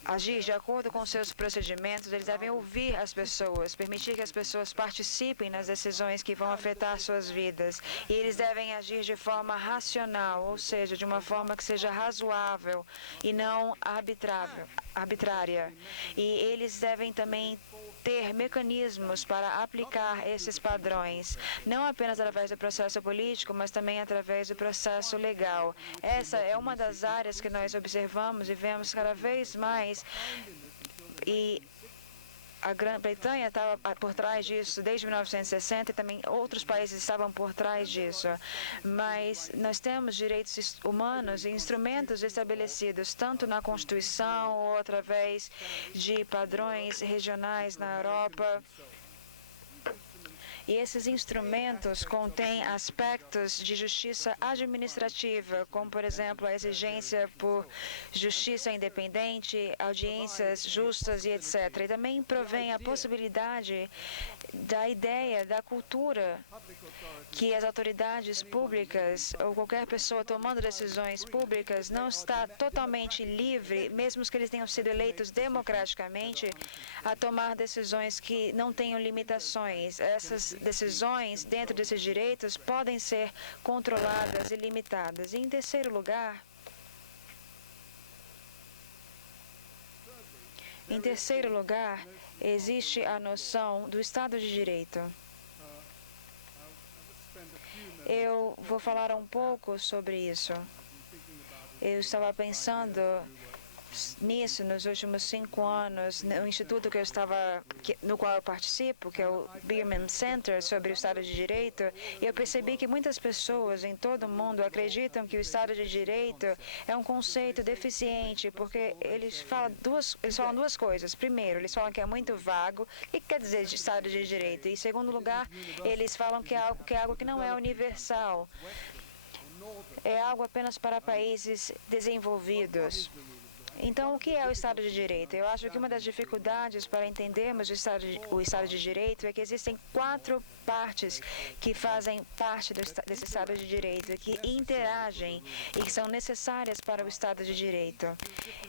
agir de acordo com seus procedimentos, eles devem ouvir as pessoas, permitir que as pessoas participem nas decisões que vão afetar suas vidas. E eles devem agir de forma racional, ou seja, de uma forma que seja razoável e não arbitrária. E eles devem também ter mecanismos para aplicar esses padrões, não apenas através do processo político, mas também através do processo legal. Essa é uma das áreas que nós observamos e vemos cada vez mais. E a Grã-Bretanha estava por trás disso desde 1960 e também outros países estavam por trás disso. Mas nós temos direitos humanos e instrumentos estabelecidos tanto na Constituição ou através de padrões regionais na Europa. E esses instrumentos contêm aspectos de justiça administrativa, como, por exemplo, a exigência por justiça independente, audiências justas e etc. E também provém a possibilidade da ideia, da cultura, que as autoridades públicas ou qualquer pessoa tomando decisões públicas não está totalmente livre, mesmo que eles tenham sido eleitos democraticamente, a tomar decisões que não tenham limitações. Essas decisões dentro desses direitos podem ser controladas e limitadas. E, em terceiro lugar, existe a noção do Estado de Direito. Eu vou falar um pouco sobre isso. Eu estava pensando nisso nos últimos 5 anos, no instituto no qual eu participo, que é o Birmingham Center, sobre o Estado de Direito, e eu percebi que muitas pessoas em todo o mundo acreditam que o Estado de Direito é um conceito deficiente, porque eles falam duas coisas. Primeiro, eles falam que é muito vago. O que quer dizer de Estado de Direito? E, em segundo lugar, eles falam que é algo que não é universal. É algo apenas para países desenvolvidos. Então, o que é o Estado de Direito? Eu acho que uma das dificuldades para entendermos o Estado de Direito é que existem 4 partes que fazem parte desse Estado de Direito, que interagem e que são necessárias para o Estado de Direito.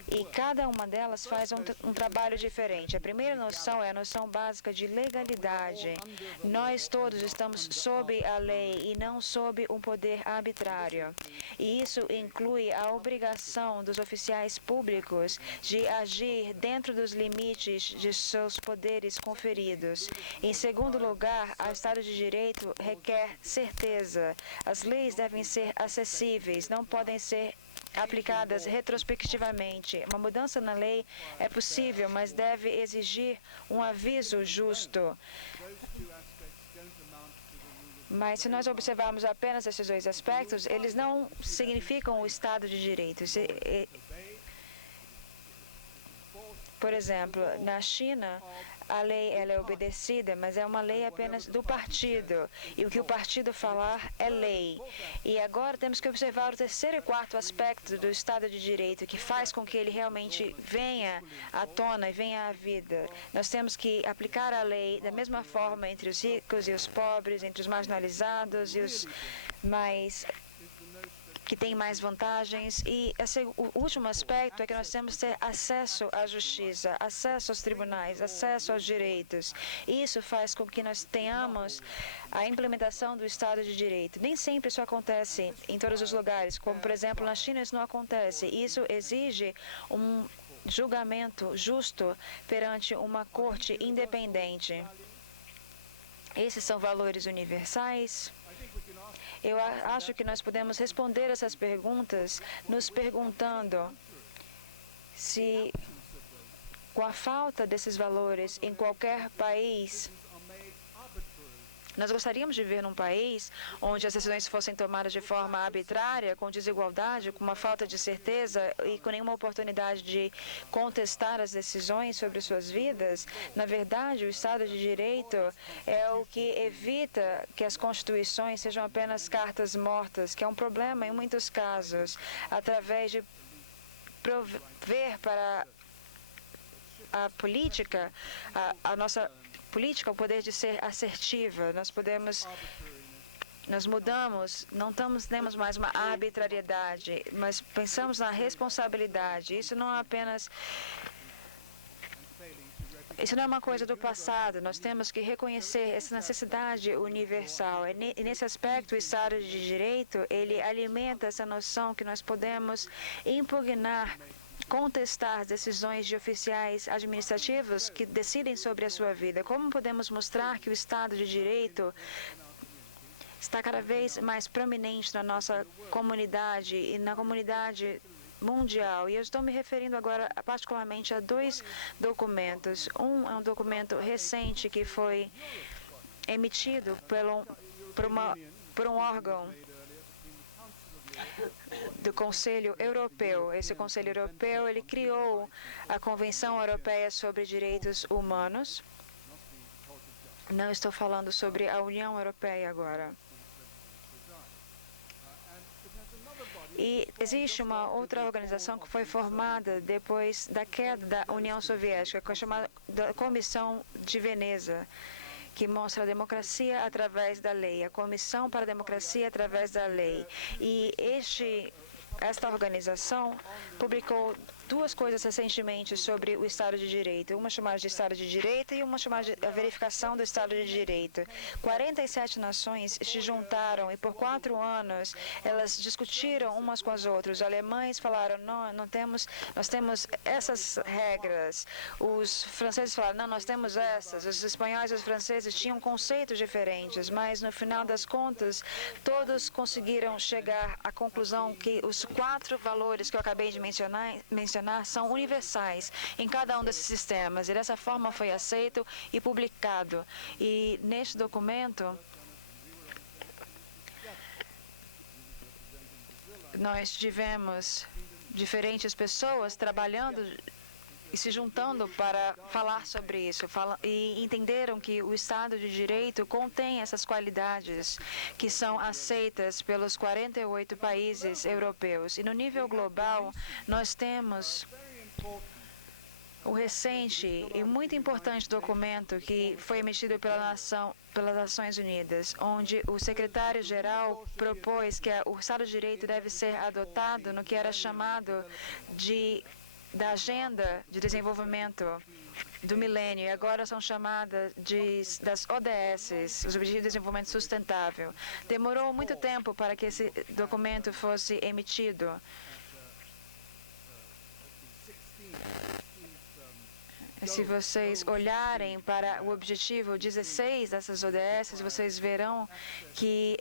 E cada uma delas faz um trabalho diferente. A primeira noção é a noção básica de legalidade. Nós todos estamos sob a lei e não sob um poder arbitrário. E isso inclui a obrigação dos oficiais públicos de agir dentro dos limites de seus poderes conferidos. Em segundo lugar, o Estado de Direito requer certeza. As leis devem ser acessíveis, não podem ser aplicadas retrospectivamente. Uma mudança na lei é possível, mas deve exigir um aviso justo. Mas se nós observarmos apenas esses 2 aspectos, eles não significam o Estado de Direito. Por exemplo, na China, a lei ela é obedecida, mas é uma lei apenas do partido. E o que o partido falar é lei. E agora temos que observar o terceiro e quarto aspecto do Estado de Direito, que faz com que ele realmente venha à tona e venha à vida. Nós temos que aplicar a lei da mesma forma entre os ricos e os pobres, entre os marginalizados e os que têm mais vantagens. E o último aspecto é que nós temos que ter acesso à justiça, acesso aos tribunais, acesso aos direitos. Isso faz com que nós tenhamos a implementação do Estado de Direito. Nem sempre isso acontece em todos os lugares, como, por exemplo, na China isso não acontece. Isso exige um julgamento justo perante uma corte independente. Esses são valores universais. Eu acho que nós podemos responder essas perguntas nos perguntando se, com a falta desses valores em qualquer país, nós gostaríamos de viver num país onde as decisões fossem tomadas de forma arbitrária, com desigualdade, com uma falta de certeza e com nenhuma oportunidade de contestar as decisões sobre suas vidas. Na verdade, o Estado de Direito é o que evita que as constituições sejam apenas cartas mortas, que é um problema em muitos casos, através de prover para a política, a nossa política, o poder de ser assertiva. Nós mudamos, não temos mais uma arbitrariedade, mas pensamos na responsabilidade. Isso não é uma coisa do passado. Nós temos que reconhecer essa necessidade universal. E nesse aspecto, o Estado de Direito, ele alimenta essa noção que nós podemos impugnar, contestar decisões de oficiais administrativos que decidem sobre a sua vida. Como podemos mostrar que o Estado de Direito está cada vez mais prominente na nossa comunidade e na comunidade mundial? E eu estou me referindo agora particularmente a 2 documentos. Um é um documento recente que foi emitido por um órgão do Conselho Europeu. Esse Conselho Europeu, ele criou a Convenção Europeia sobre Direitos Humanos. Não estou falando sobre a União Europeia agora. E existe uma outra organização que foi formada depois da queda da União Soviética, que é chamada da Comissão de Veneza, que mostra a democracia através da lei, a Comissão para a Democracia através da Lei. E esta organização publicou 2 coisas recentemente sobre o Estado de Direito. Uma chamada de Estado de Direito e uma chamada de a verificação do Estado de Direito. 47 nações se juntaram e por 4 anos elas discutiram umas com as outras. Os alemães falaram, não, nós temos essas regras. Os franceses falaram, não, nós temos essas. Os espanhóis e os franceses tinham conceitos diferentes, mas no final das contas, todos conseguiram chegar à conclusão que os 4 valores que eu acabei de mencionar são universais em cada um desses sistemas. E dessa forma foi aceito e publicado. E neste documento, nós tivemos diferentes pessoas trabalhando e se juntando para falar sobre isso, e entenderam que o Estado de Direito contém essas qualidades que são aceitas pelos 48 países europeus. E no nível global, nós temos o recente e muito importante documento que foi emitido pelas Nações Unidas, onde o secretário-geral propôs que o Estado de Direito deve ser adotado no que era chamado da Agenda de Desenvolvimento do Milênio, e agora são chamadas das ODS, os Objetivos de Desenvolvimento Sustentável. Demorou muito tempo para que esse documento fosse emitido. Se vocês olharem para o objetivo 16 dessas ODS, vocês verão que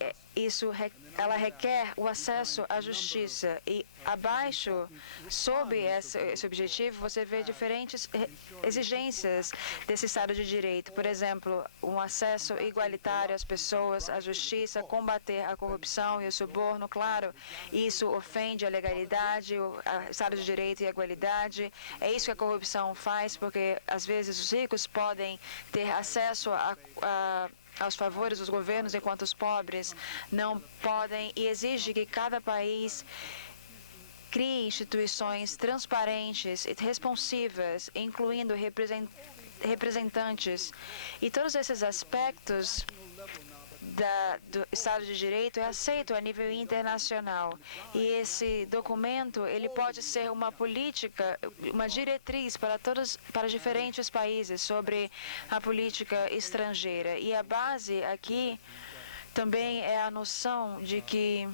ela requer o acesso à justiça. E abaixo, sob esse objetivo, você vê diferentes exigências desse Estado de Direito. Por exemplo, um acesso igualitário às pessoas, à justiça, combater a corrupção e o suborno. Claro, isso ofende a legalidade, o Estado de Direito e a igualdade. É isso que a corrupção faz, porque às vezes os ricos podem ter acesso aos favores dos governos, enquanto os pobres não podem, e exige que cada país crie instituições transparentes e responsivas, incluindo representantes. E todos esses aspectos do Estado de Direito é aceito a nível internacional. E esse documento, ele pode ser uma política, uma diretriz para diferentes países sobre a política estrangeira. E a base aqui também é a noção de que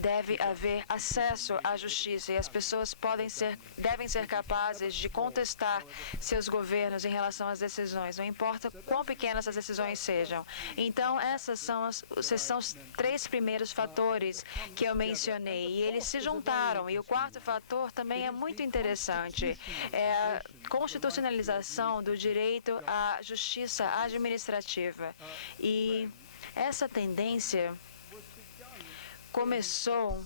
deve haver acesso à justiça e as pessoas devem ser capazes de contestar seus governos em relação às decisões, não importa quão pequenas as decisões sejam. Então, esses são os 3 primeiros fatores que eu mencionei, e eles se juntaram. E o 4º fator também é muito interessante, é a constitucionalização do direito à justiça administrativa. E essa tendência começou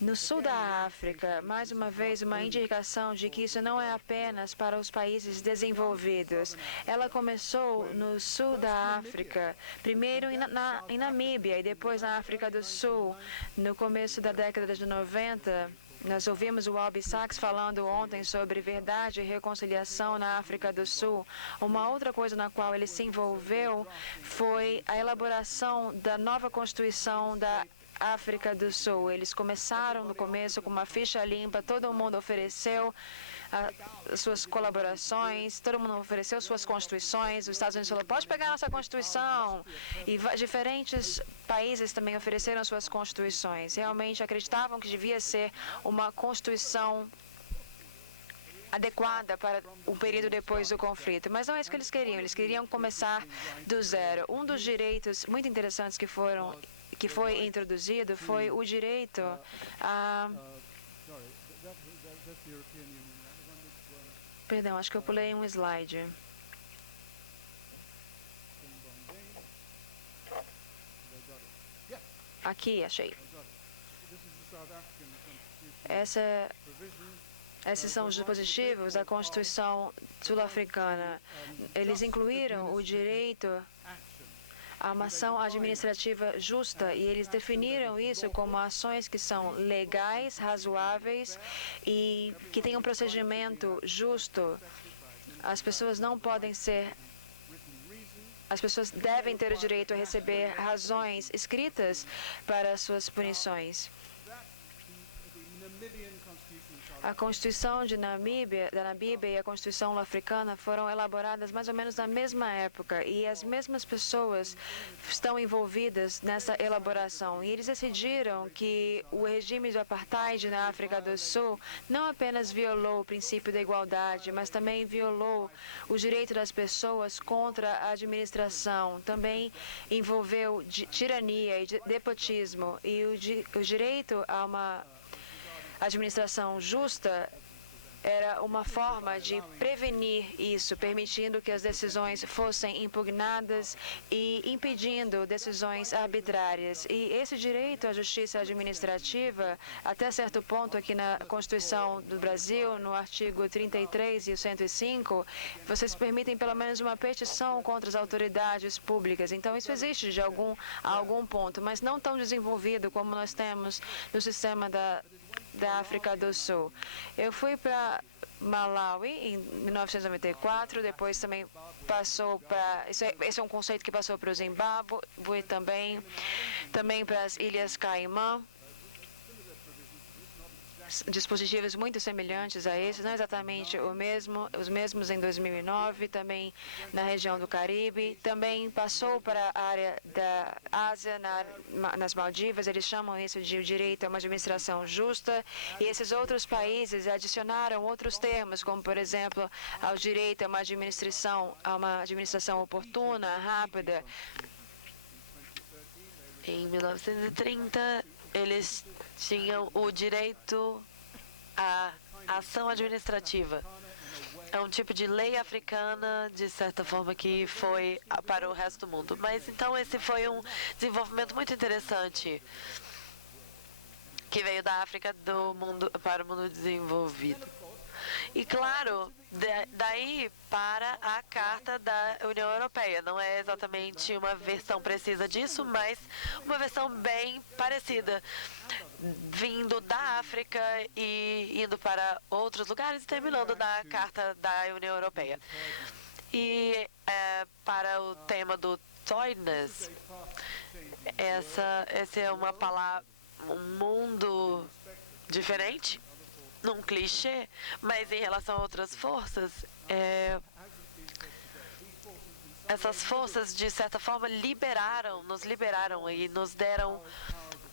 no sul da África, mais uma vez uma indicação de que isso não é apenas para os países desenvolvidos. Ela começou no sul da África, primeiro em Namíbia e depois na África do Sul. No começo da década de 90, Nós ouvimos o Albie Sachs falando ontem sobre verdade e reconciliação na África do Sul. Uma outra coisa na qual ele se envolveu foi a elaboração da nova Constituição da África do Sul. Eles começaram no começo com uma ficha limpa, todo mundo ofereceu suas colaborações, todo mundo ofereceu suas constituições. Os Estados Unidos falou, pode pegar nossa Constituição. E diferentes países também ofereceram suas constituições. Realmente acreditavam que devia ser uma Constituição adequada para o período depois do conflito. Mas não é isso que eles queriam começar do zero. Um dos direitos muito interessantes que foi introduzido foi o direito a... Perdão, acho que eu pulei um slide. Aqui, achei. Esses são os dispositivos da Constituição sul-africana. Eles incluíram o direito a uma ação administrativa justa e eles definiram isso como ações que são legais, razoáveis e que têm um procedimento justo. As pessoas não podem ser... As pessoas devem ter o direito a receber razões escritas para suas punições. A Constituição da Namíbia e a Constituição Sul-Africana foram elaboradas mais ou menos na mesma época e as mesmas pessoas estão envolvidas nessa elaboração. E eles decidiram que o regime do apartheid na África do Sul não apenas violou o princípio da igualdade, mas também violou o direito das pessoas contra a administração. Também envolveu tirania e despotismo e o direito a uma administração justa era uma forma de prevenir isso, permitindo que as decisões fossem impugnadas e impedindo decisões arbitrárias. E esse direito à justiça administrativa, até certo ponto aqui na Constituição do Brasil, no artigo 33 e o 105, vocês permitem pelo menos uma petição contra as autoridades públicas. Então, isso existe a algum ponto, mas não tão desenvolvido como nós temos no sistema da África do Sul. Eu fui para Malawi em 1994, depois também passou para... Esse é um conceito que passou para o Zimbábue também para as Ilhas Caimã. Dispositivos muito semelhantes a esses, não exatamente os mesmos em 2009, também na região do Caribe, também passou para a área da Ásia, nas Maldivas, eles chamam isso de direito a uma administração justa, e esses outros países adicionaram outros termos, como, por exemplo, ao direito a uma administração oportuna, rápida. Em 1930, eles tinham o direito à ação administrativa. É um tipo de lei africana, de certa forma, que foi para o resto do mundo. Mas, então, esse foi um desenvolvimento muito interessante que veio da África para o mundo desenvolvido. E, claro, daí para a Carta da União Europeia. Não é exatamente uma versão precisa disso, mas uma versão bem parecida, vindo da África e indo para outros lugares e terminando na Carta da União Europeia. E para o tema do toyness, essa é uma palavra, um mundo diferente, num clichê, mas em relação a outras forças, essas forças, de certa forma, nos liberaram e nos deram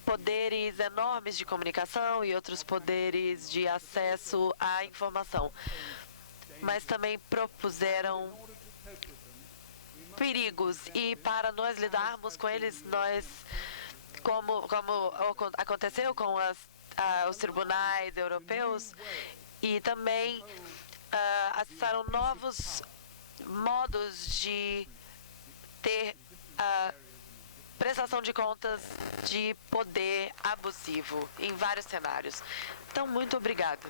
poderes enormes de comunicação e outros poderes de acesso à informação. Mas também propuseram perigos e para nós lidarmos com eles, como aconteceu com os tribunais europeus, e também acessaram novos modos de ter prestação de contas de poder abusivo em vários cenários. Então, muito obrigado.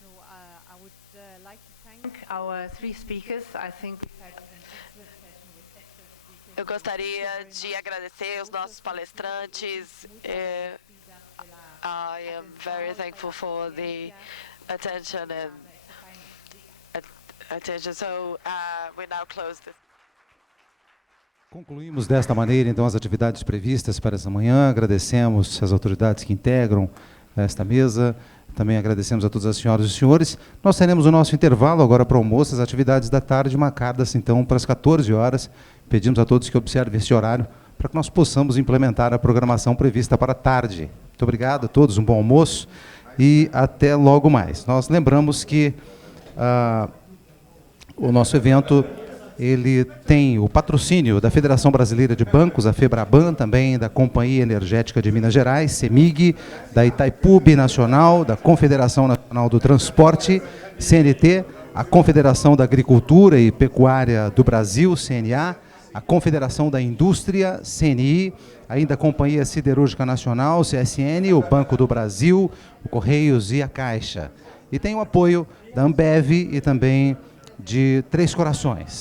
So, I would like to thank our three speakers. I think we've had an excellent session with excellent speakers. Eu gostaria de agradecer os nossos palestrantes. I am very thankful for the attention and attention. So we now close this. Concluímos desta maneira, então, as atividades previstas para essa manhã. Agradecemos as autoridades que integram esta mesa. Também agradecemos a todas as senhoras e senhores. Nós teremos o nosso intervalo agora para o almoço, as atividades da tarde marcadas, então, para as 14 horas. Pedimos a todos que observem esse horário para que nós possamos implementar a programação prevista para a tarde. Muito obrigado a todos, um bom almoço e até logo mais. Nós lembramos que o nosso evento ele tem o patrocínio da Federação Brasileira de Bancos, a FEBRABAN, também da Companhia Energética de Minas Gerais, CEMIG, da Itaipu Binacional, da Confederação Nacional do Transporte, CNT, a Confederação da Agricultura e Pecuária do Brasil, CNA, a Confederação da Indústria, CNI, ainda a Companhia Siderúrgica Nacional, CSN, o Banco do Brasil, o Correios e a Caixa. E tem o apoio da Ambev e também de Três Corações.